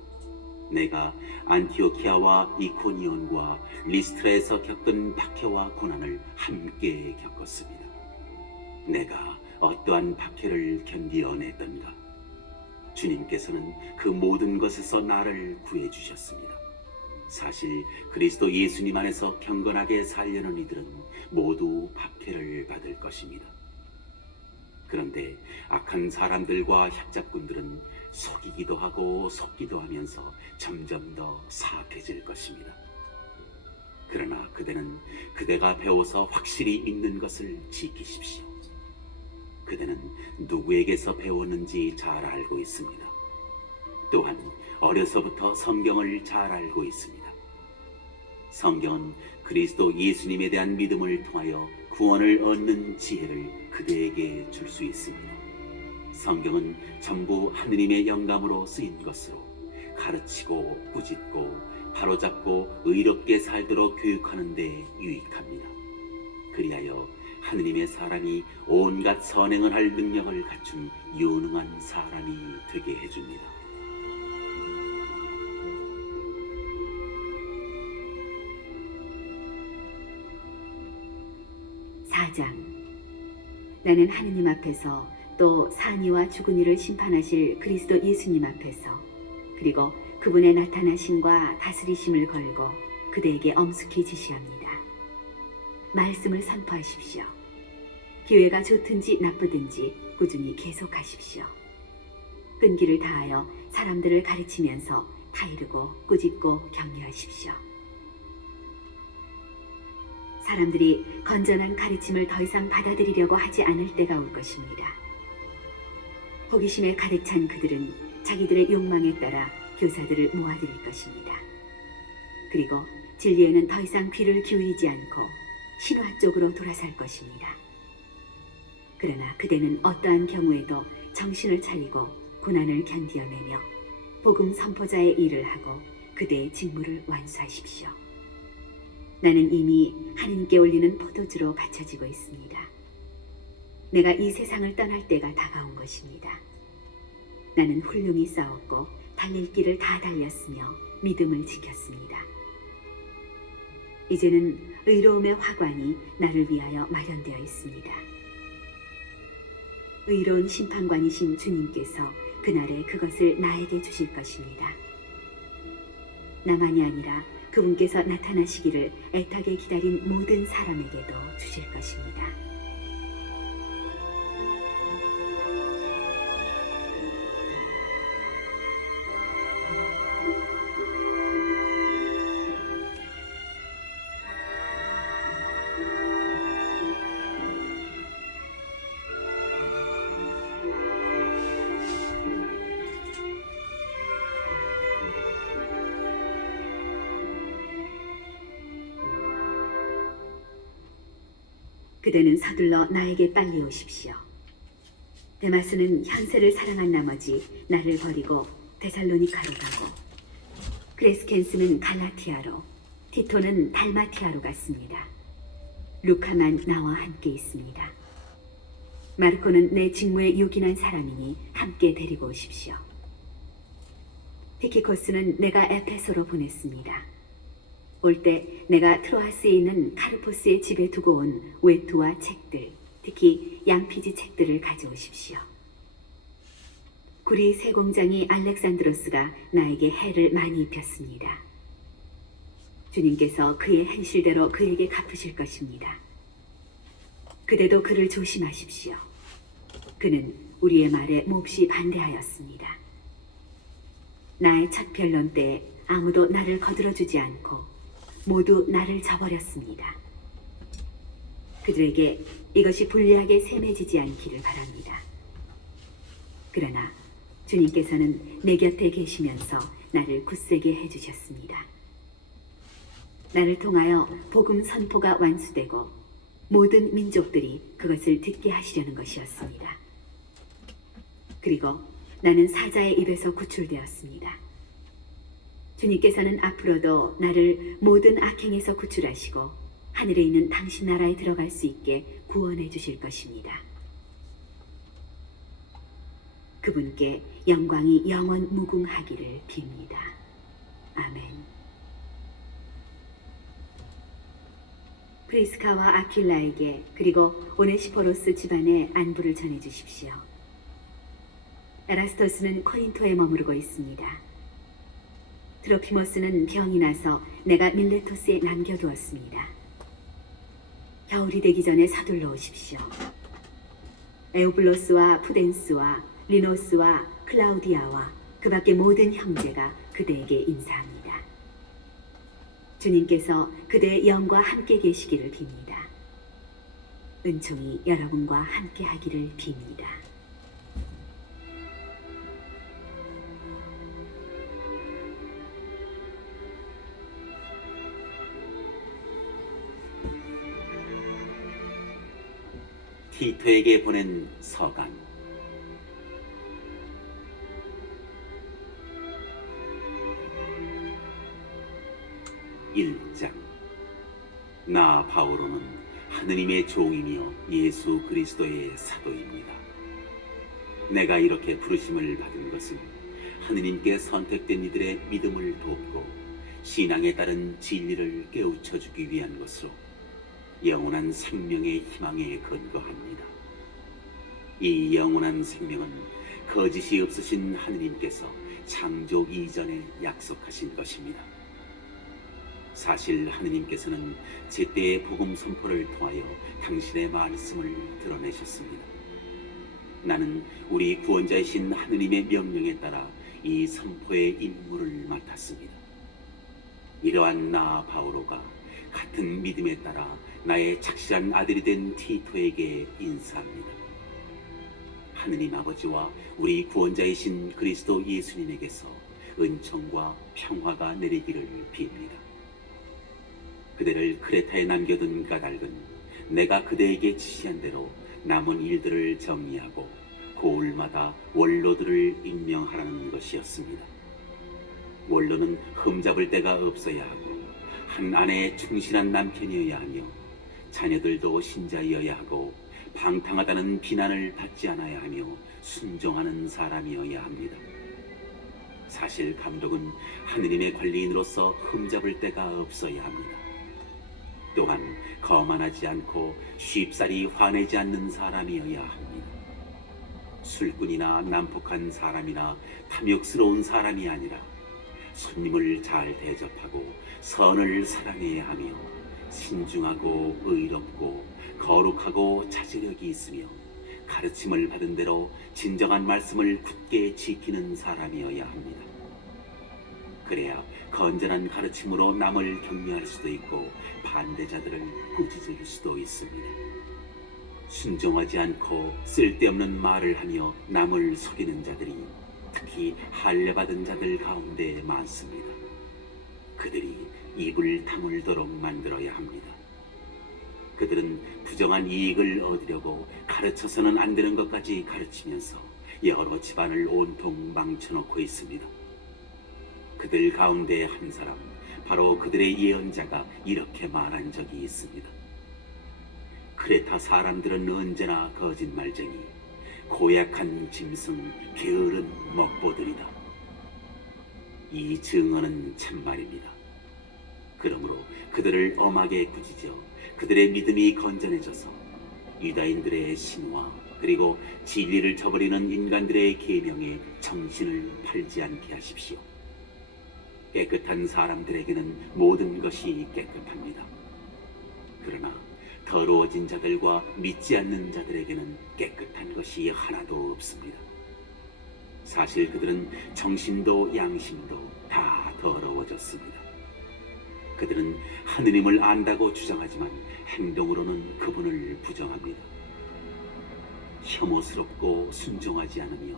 내가 안티오키아와 이코니온과 리스트라에서 겪은 박해와 고난을 함께 겪었습니다. 내가 어떠한 박해를 견디어냈던가? 주님께서는 그 모든 것에서 나를 구해주셨습니다. 사실 그리스도 예수님 안에서 경건하게 살려는 이들은 모두 박해를 받을 것입니다. 그런데 악한 사람들과 협잡꾼들은 속이기도 하고 속기도 하면서 점점 더 사악해질 것입니다. 그러나 그대가 배워서 확실히 믿는 것을 지키십시오. 그대는 누구에게서 배웠는지 잘 알고 있습니다. 또한 어려서부터 성경을 잘 알고 있습니다. 성경은 그리스도 예수님에 대한 믿음을 통하여 구원을 얻는 지혜를 그대에게 줄 수 있습니다. 성경은 전부 하느님의 영감으로 쓰인 것으로 가르치고 꾸짖고 바로잡고 의롭게 살도록 교육하는 데 유익합니다. 그리하여 하느님의 사람이 온갖 선행을 할 능력을 갖춘 유능한 사람이 되게 해줍니다. 나는 하느님 앞에서 또 산이와 죽은 이를 심판하실 그리스도 예수님 앞에서 그리고 그분의 나타나심과 다스리심을 걸고 그대에게 엄숙히 지시합니다. 말씀을 선포하십시오. 기회가 좋든지 나쁘든지 꾸준히 계속하십시오. 끈기를 다하여 사람들을 가르치면서 타이르고 꾸짖고 격려하십시오. 사람들이 건전한 가르침을 더 이상 받아들이려고 하지 않을 때가 올 것입니다. 호기심에 가득 찬 그들은 자기들의 욕망에 따라 교사들을 모아들일 것입니다. 그리고 진리에는 더 이상 귀를 기울이지 않고 신화 쪽으로 돌아설 것입니다. 그러나 그대는 어떠한 경우에도 정신을 차리고 고난을 견디어내며 복음 선포자의 일을 하고 그대의 직무를 완수하십시오. 나는 이미 하느님께 올리는 포도주로 받쳐지고 있습니다. 내가 이 세상을 떠날 때가 다가온 것입니다. 나는 훌륭히 싸웠고 달릴 길을 다 달렸으며 믿음을 지켰습니다. 이제는 의로움의 화관이 나를 위하여 마련되어 있습니다. 의로운 심판관이신 주님께서 그날에 그것을 나에게 주실 것입니다. 나만이 아니라 그분께서 나타나시기를 애타게 기다린 모든 사람에게도 주실 것입니다. 그대는 서둘러 나에게 빨리 오십시오. 데마스는 현세를 사랑한 나머지 나를 버리고 데살로니카로 가고, 크레스켄스는 갈라티아로, 티토는 달마티아로 갔습니다. 루카만 나와 함께 있습니다. 마르코는 내 직무에 요긴한 사람이니 함께 데리고 오십시오. 티키코스는 내가 에페소로 보냈습니다. 올 때 내가 트로아스에 있는 카르포스의 집에 두고 온 외투와 책들, 특히 양피지 책들을 가져오십시오. 구리 세공장이 알렉산드로스가 나에게 해를 많이 입혔습니다. 주님께서 그의 행실대로 그에게 갚으실 것입니다. 그대도 그를 조심하십시오. 그는 우리의 말에 몹시 반대하였습니다. 나의 첫 변론 때에 아무도 나를 거들어주지 않고 모두 나를 저버렸습니다. 그들에게 이것이 불리하게 셈해지지 않기를 바랍니다. 그러나 주님께서는 내 곁에 계시면서 나를 굳세게 해주셨습니다. 나를 통하여 복음 선포가 완수되고 모든 민족들이 그것을 듣게 하시려는 것이었습니다. 그리고 나는 사자의 입에서 구출되었습니다. 주님께서는 앞으로도 나를 모든 악행에서 구출하시고 하늘에 있는 당신 나라에 들어갈 수 있게 구원해 주실 것입니다. 그분께 영광이 영원 무궁하기를 빕니다. 아멘. 프리스카와 아킬라에게 그리고 오네시포로스 집안에 안부를 전해 주십시오. 에라스토스는 코린토에 머무르고 있습니다. 트로피모스는 병이 나서 내가 밀레토스에 남겨두었습니다. 겨울이 되기 전에 서둘러 오십시오. 에우블로스와 푸덴스와 리노스와 클라우디아와 그 밖의 모든 형제가 그대에게 인사합니다. 주님께서 그대의 영과 함께 계시기를 빕니다. 은총이 여러분과 함께 하기를 빕니다. 티토에게 보낸 서간. (1장) 나 바오로는 하느님의 종이며 예수 그리스도의 사도입니다. 내가 이렇게 부르심을 받은 것은 하느님께 선택된 이들의 믿음을 돕고 신앙에 따른 진리를 깨우쳐 주기 위한 것으로 영원한 생명의 희망에 근거합니다. 이 영원한 생명은 거짓이 없으신 하느님께서 창조 이전에 약속하신 것입니다. 사실 하느님께서는 제때의 복음 선포를 통하여 당신의 말씀을 드러내셨습니다. 나는 우리 구원자이신 하느님의 명령에 따라 이 선포의 임무를 맡았습니다. 이러한 나 바오로가 같은 믿음에 따라 나의 착실한 아들이 된 티토에게 인사합니다. 하느님 아버지와 우리 구원자이신 그리스도 예수님에게서 은총과 평화가 내리기를 빕니다. 그대를 크레타에 남겨둔 까닭은 내가 그대에게 지시한 대로 남은 일들을 정리하고 고을마다 원로들을 임명하라는 것이었습니다. 원로는 흠잡을 데가 없어야 하고 한 아내의 충실한 남편이어야 하며 자녀들도 신자이어야 하고 방탕하다는 비난을 받지 않아야 하며 순종하는 사람이어야 합니다. 사실 감독은 하느님의 관리인으로서 흠잡을 데가 없어야 합니다. 또한 거만하지 않고 쉽사리 화내지 않는 사람이어야 합니다. 술꾼이나 난폭한 사람이나 탐욕스러운 사람이 아니라 손님을 잘 대접하고 선을 사랑해야 하며 신중하고 의롭고 거룩하고 자제력이 있으며 가르침을 받은 대로 진정한 말씀을 굳게 지키는 사람이어야 합니다. 그래야 건전한 가르침으로 남을 격려할 수도 있고 반대자들을 꾸짖을 수도 있습니다. 순종하지 않고 쓸데없는 말을 하며 남을 속이는 자들이 특히 할례받은 자들 가운데 많습니다. 그들이 입을 다물도록 만들어야 합니다. 그들은 부정한 이익을 얻으려고 가르쳐서는 안 되는 것까지 가르치면서 여러 집안을 온통 망쳐놓고 있습니다. 그들 가운데 한 사람, 바로 그들의 예언자가 이렇게 말한 적이 있습니다. 크레타 사람들은 언제나 거짓말쟁이, 고약한 짐승, 게으른 먹보들이다. 이 증언은 참말입니다. 그러므로 그들을 엄하게 꾸짖어 그들의 믿음이 건전해져서 유다인들의 신화 그리고 진리를 저버리는 인간들의 계명에 정신을 팔지 않게 하십시오. 깨끗한 사람들에게는 모든 것이 깨끗합니다. 그러나 더러워진 자들과 믿지 않는 자들에게는 깨끗한 것이 하나도 없습니다. 사실 그들은 정신도 양심도 다 더러워졌습니다. 그들은 하느님을 안다고 주장하지만 행동으로는 그분을 부정합니다. 혐오스럽고 순종하지 않으며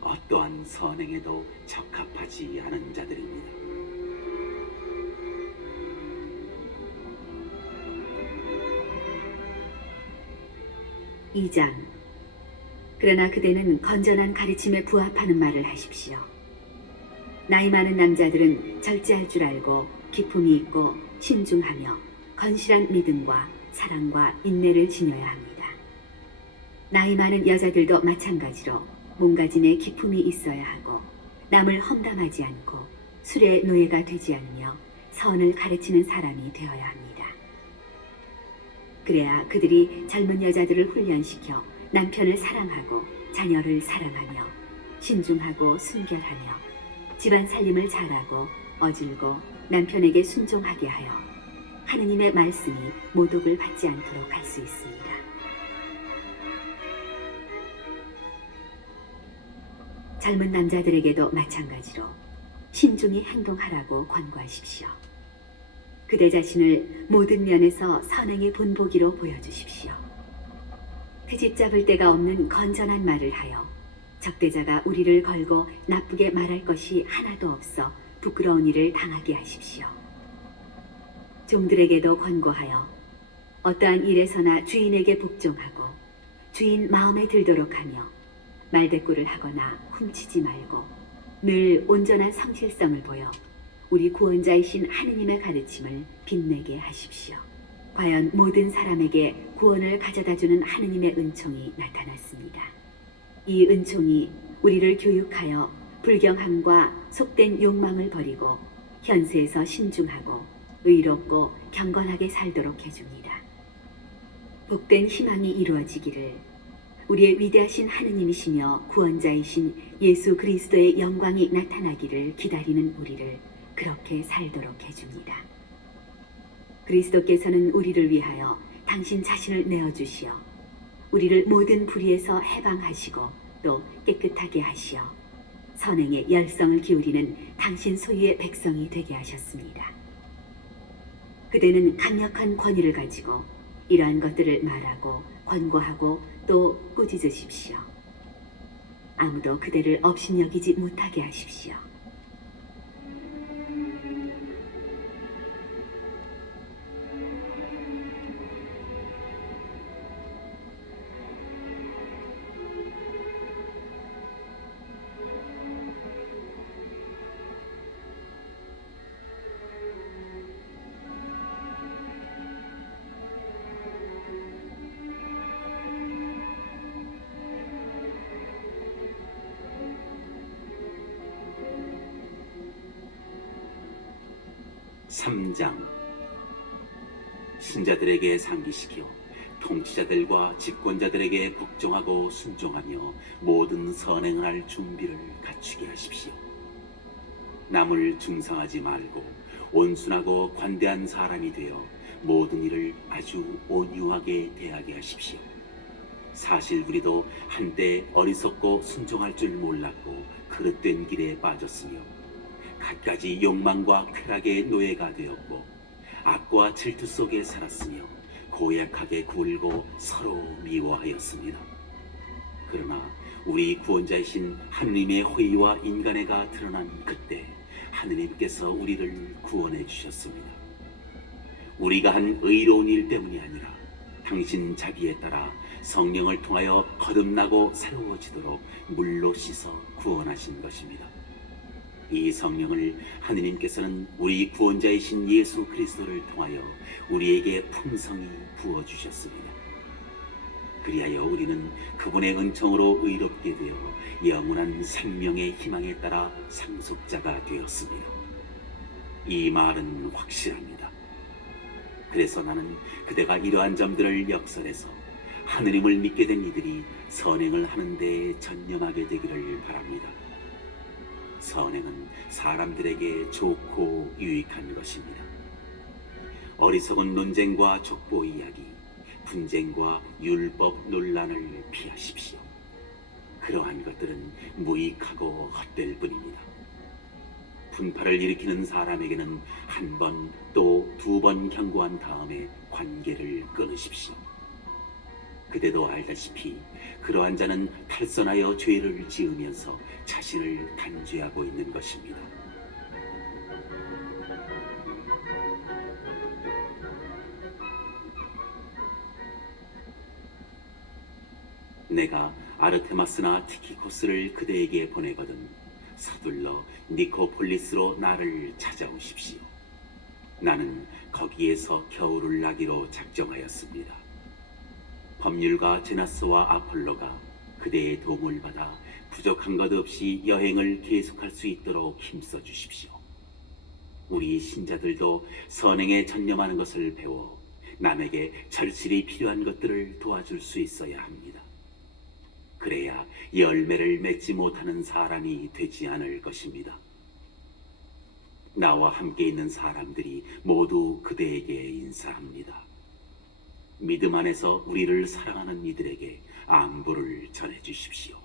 어떠한 선행에도 적합하지 않은 자들입니다. 2장. 그러나 그대는 건전한 가르침에 부합하는 말을 하십시오. 나이 많은 남자들은 절제할 줄 알고 기품이 있고 신중하며 건실한 믿음과 사랑과 인내를 지녀야 합니다. 나이 많은 여자들도 마찬가지로 몸가짐에 기품이 있어야 하고 남을 험담하지 않고 술의 노예가 되지 않으며 선을 가르치는 사람이 되어야 합니다. 그래야 그들이 젊은 여자들을 훈련시켜 남편을 사랑하고 자녀를 사랑하며 신중하고 순결하며 집안 살림을 잘하고 어질고 남편에게 순종하게 하여 하느님의 말씀이 모독을 받지 않도록 할 수 있습니다. 젊은 남자들에게도 마찬가지로 신중히 행동하라고 권고하십시오. 그대 자신을 모든 면에서 선행의 본보기로 보여주십시오. 트집 잡을 데가 없는 건전한 말을 하여 적대자가 우리를 걸고 나쁘게 말할 것이 하나도 없어 부끄러운 일을 당하게 하십시오. 종들에게도 권고하여 어떠한 일에서나 주인에게 복종하고 주인 마음에 들도록 하며 말대꾸를 하거나 훔치지 말고 늘 온전한 성실성을 보여 우리 구원자이신 하느님의 가르침을 빛내게 하십시오. 과연 모든 사람에게 구원을 가져다주는 하느님의 은총이 나타났습니다. 이 은총이 우리를 교육하여 불경함과 속된 욕망을 버리고 현세에서 신중하고 의롭고 경건하게 살도록 해줍니다. 복된 희망이 이루어지기를 우리의 위대하신 하느님이시며 구원자이신 예수 그리스도의 영광이 나타나기를 기다리는 우리를 그렇게 살도록 해줍니다. 그리스도께서는 우리를 위하여 당신 자신을 내어주시어 우리를 모든 불의에서 해방하시고 또 깨끗하게 하시어 선행에 열성을 기울이는 당신 소유의 백성이 되게 하셨습니다. 그대는 강력한 권위를 가지고 이러한 것들을 말하고 권고하고 또 꾸짖으십시오. 아무도 그대를 업신여기지 못하게 하십시오. 삼장 신자들에게 상기시켜 통치자들과 집권자들에게 복종하고 순종하며 모든 선행을 할 준비를 갖추게 하십시오. 남을 중상하지 말고 온순하고 관대한 사람이 되어 모든 일을 아주 온유하게 대하게 하십시오. 사실 우리도 한때 어리석고 순종할 줄 몰랐고 그릇된 길에 빠졌으며 갖가지 욕망과 쾌락의 노예가 되었고 악과 질투 속에 살았으며 고약하게 굴고 서로 미워하였습니다. 그러나 우리 구원자이신 하느님의 호의와 인간애가 드러난 그때 하느님께서 우리를 구원해 주셨습니다. 우리가 한 의로운 일 때문이 아니라 당신 자비에 따라 성령을 통하여 거듭나고 새로워지도록 물로 씻어 구원하신 것입니다. 이 성령을 하느님께서는 우리 구원자이신 예수 그리스도를 통하여 우리에게 풍성히 부어주셨습니다. 그리하여 우리는 그분의 은총으로 의롭게 되어 영원한 생명의 희망에 따라 상속자가 되었습니다. 이 말은 확실합니다. 그래서 나는 그대가 이러한 점들을 역설해서 하느님을 믿게 된 이들이 선행을 하는 데 전념하게 되기를 바랍니다. 선행은 사람들에게 좋고 유익한 것입니다. 어리석은 논쟁과 족보 이야기, 분쟁과 율법 논란을 피하십시오. 그러한 것들은 무익하고 헛될 뿐입니다. 분파를 일으키는 사람에게는 한 번 또 두 번 경고한 다음에 관계를 끊으십시오. 그대도 알다시피 그러한 자는 탈선하여 죄를 지으면서 자신을 단죄하고 있는 것입니다. 내가 아르테마스나 티키코스를 그대에게 보내거든 서둘러 니코폴리스로 나를 찾아오십시오. 나는 거기에서 겨울을 나기로 작정하였습니다. 법률가 제나스와 아폴로가 그대의 도움을 받아 부족한 것 없이 여행을 계속할 수 있도록 힘써 주십시오. 우리 신자들도 선행에 전념하는 것을 배워 남에게 절실히 필요한 것들을 도와줄 수 있어야 합니다. 그래야 열매를 맺지 못하는 사람이 되지 않을 것입니다. 나와 함께 있는 사람들이 모두 그대에게 인사합니다. 믿음 안에서 우리를 사랑하는 이들에게 안부를 전해 주십시오.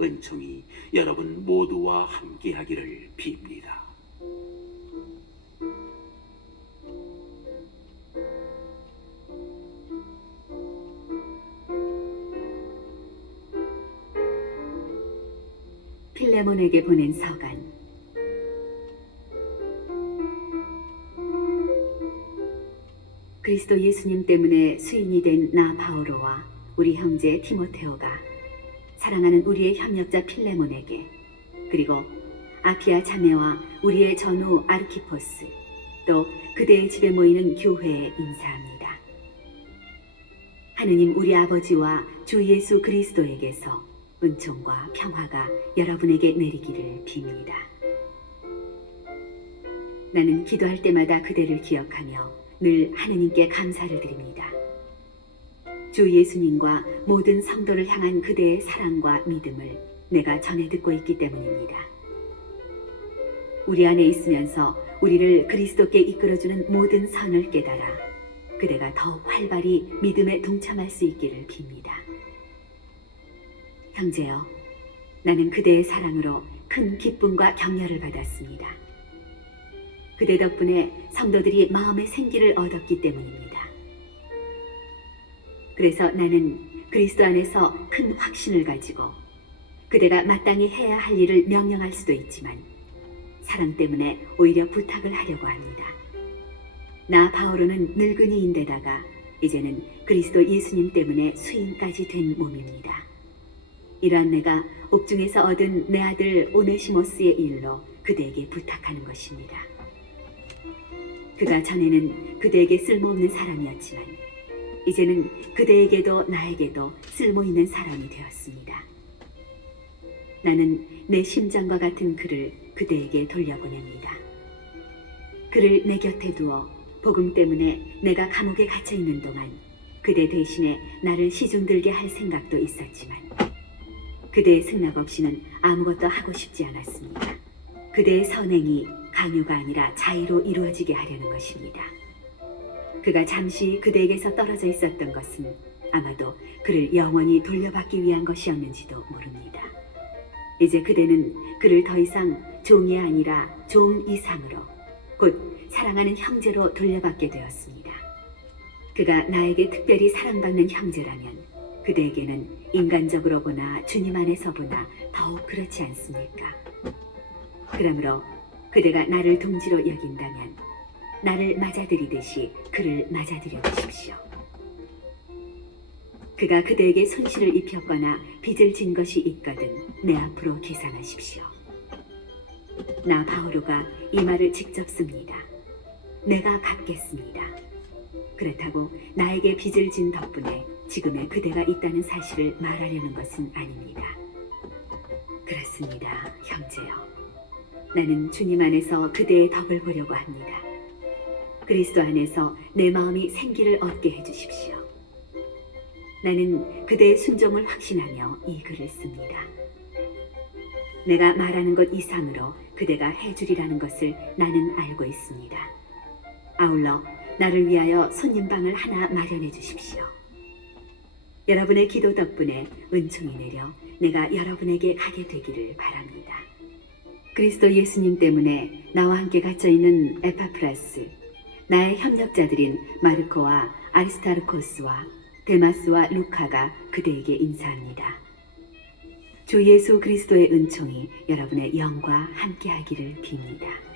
은총이 여러분 모두와 함께하기를 빕니다. 필레몬에게 보낸 서간. 그리스도 예수님 때문에 수인이 된 나 바오로와 우리 형제 티모테오가 사랑하는 우리의 협력자 필레몬에게, 그리고 아피아 자매와 우리의 전우 아르키포스, 또 그대의 집에 모이는 교회에 인사합니다. 하느님 우리 아버지와 주 예수 그리스도에게서 은총과 평화가 여러분에게 내리기를 빕니다. 나는 기도할 때마다 그대를 기억하며 늘 하느님께 감사를 드립니다. 주 예수님과 모든 성도를 향한 그대의 사랑과 믿음을 내가 전해 듣고 있기 때문입니다. 우리 안에 있으면서 우리를 그리스도께 이끌어주는 모든 선을 깨달아 그대가 더 활발히 믿음에 동참할 수 있기를 빕니다. 형제여, 나는 그대의 사랑으로 큰 기쁨과 격려를 받았습니다. 그대 덕분에 성도들이 마음의 생기를 얻었기 때문입니다. 그래서 나는 그리스도 안에서 큰 확신을 가지고 그대가 마땅히 해야 할 일을 명령할 수도 있지만 사랑 때문에 오히려 부탁을 하려고 합니다. 나 바오로는 늙은이인데다가 이제는 그리스도 예수님 때문에 수인까지 된 몸입니다. 이러한 내가 옥중에서 얻은 내 아들 오네시모스의 일로 그대에게 부탁하는 것입니다. 그가 전에는 그대에게 쓸모없는 사람이었지만 이제는 그대에게도 나에게도 쓸모있는 사람이 되었습니다. 나는 내 심장과 같은 그를 그대에게 돌려보냅니다. 그를 내 곁에 두어 복음 때문에 내가 감옥에 갇혀 있는 동안 그대 대신에 나를 시중들게 할 생각도 있었지만 그대의 승낙 없이는 아무것도 하고 싶지 않았습니다. 그대의 선행이 강요가 아니라 자의로 이루어지게 하려는 것입니다. 그가 잠시 그대에게서 떨어져 있었던 것은 아마도 그를 영원히 돌려받기 위한 것이었는지도 모릅니다. 이제 그대는 그를 더 이상 종이 아니라 종 이상으로, 곧 사랑하는 형제로 돌려받게 되었습니다. 그가 나에게 특별히 사랑받는 형제라면 그대에게는 인간적으로 보나 주님 안에서 보나 더욱 그렇지 않습니까? 그러므로 그대가 나를 동지로 여긴다면 나를 맞아들이듯이 그를 맞아들여 주십시오. 그가 그대에게 손실을 입혔거나 빚을 진 것이 있거든 내 앞으로 계산하십시오. 나 바오로가 이 말을 직접 씁니다. 내가 갚겠습니다. 그렇다고 나에게 빚을 진 덕분에 지금의 그대가 있다는 사실을 말하려는 것은 아닙니다. 그렇습니다, 형제여. 나는 주님 안에서 그대의 덕을 보려고 합니다. 그리스도 안에서 내 마음이 생기를 얻게 해주십시오. 나는 그대의 순종을 확신하며 이 글을 씁니다. 내가 말하는 것 이상으로 그대가 해주리라는 것을 나는 알고 있습니다. 아울러 나를 위하여 손님방을 하나 마련해 주십시오. 여러분의 기도 덕분에 은총이 내려 내가 여러분에게 가게 되기를 바랍니다. 그리스도 예수님 때문에 나와 함께 갇혀있는 에파프라스, 나의 협력자들인 마르코와 아리스타르코스와 데마스와 루카가 그대에게 인사합니다. 주 예수 그리스도의 은총이 여러분의 영과 함께하기를 빕니다.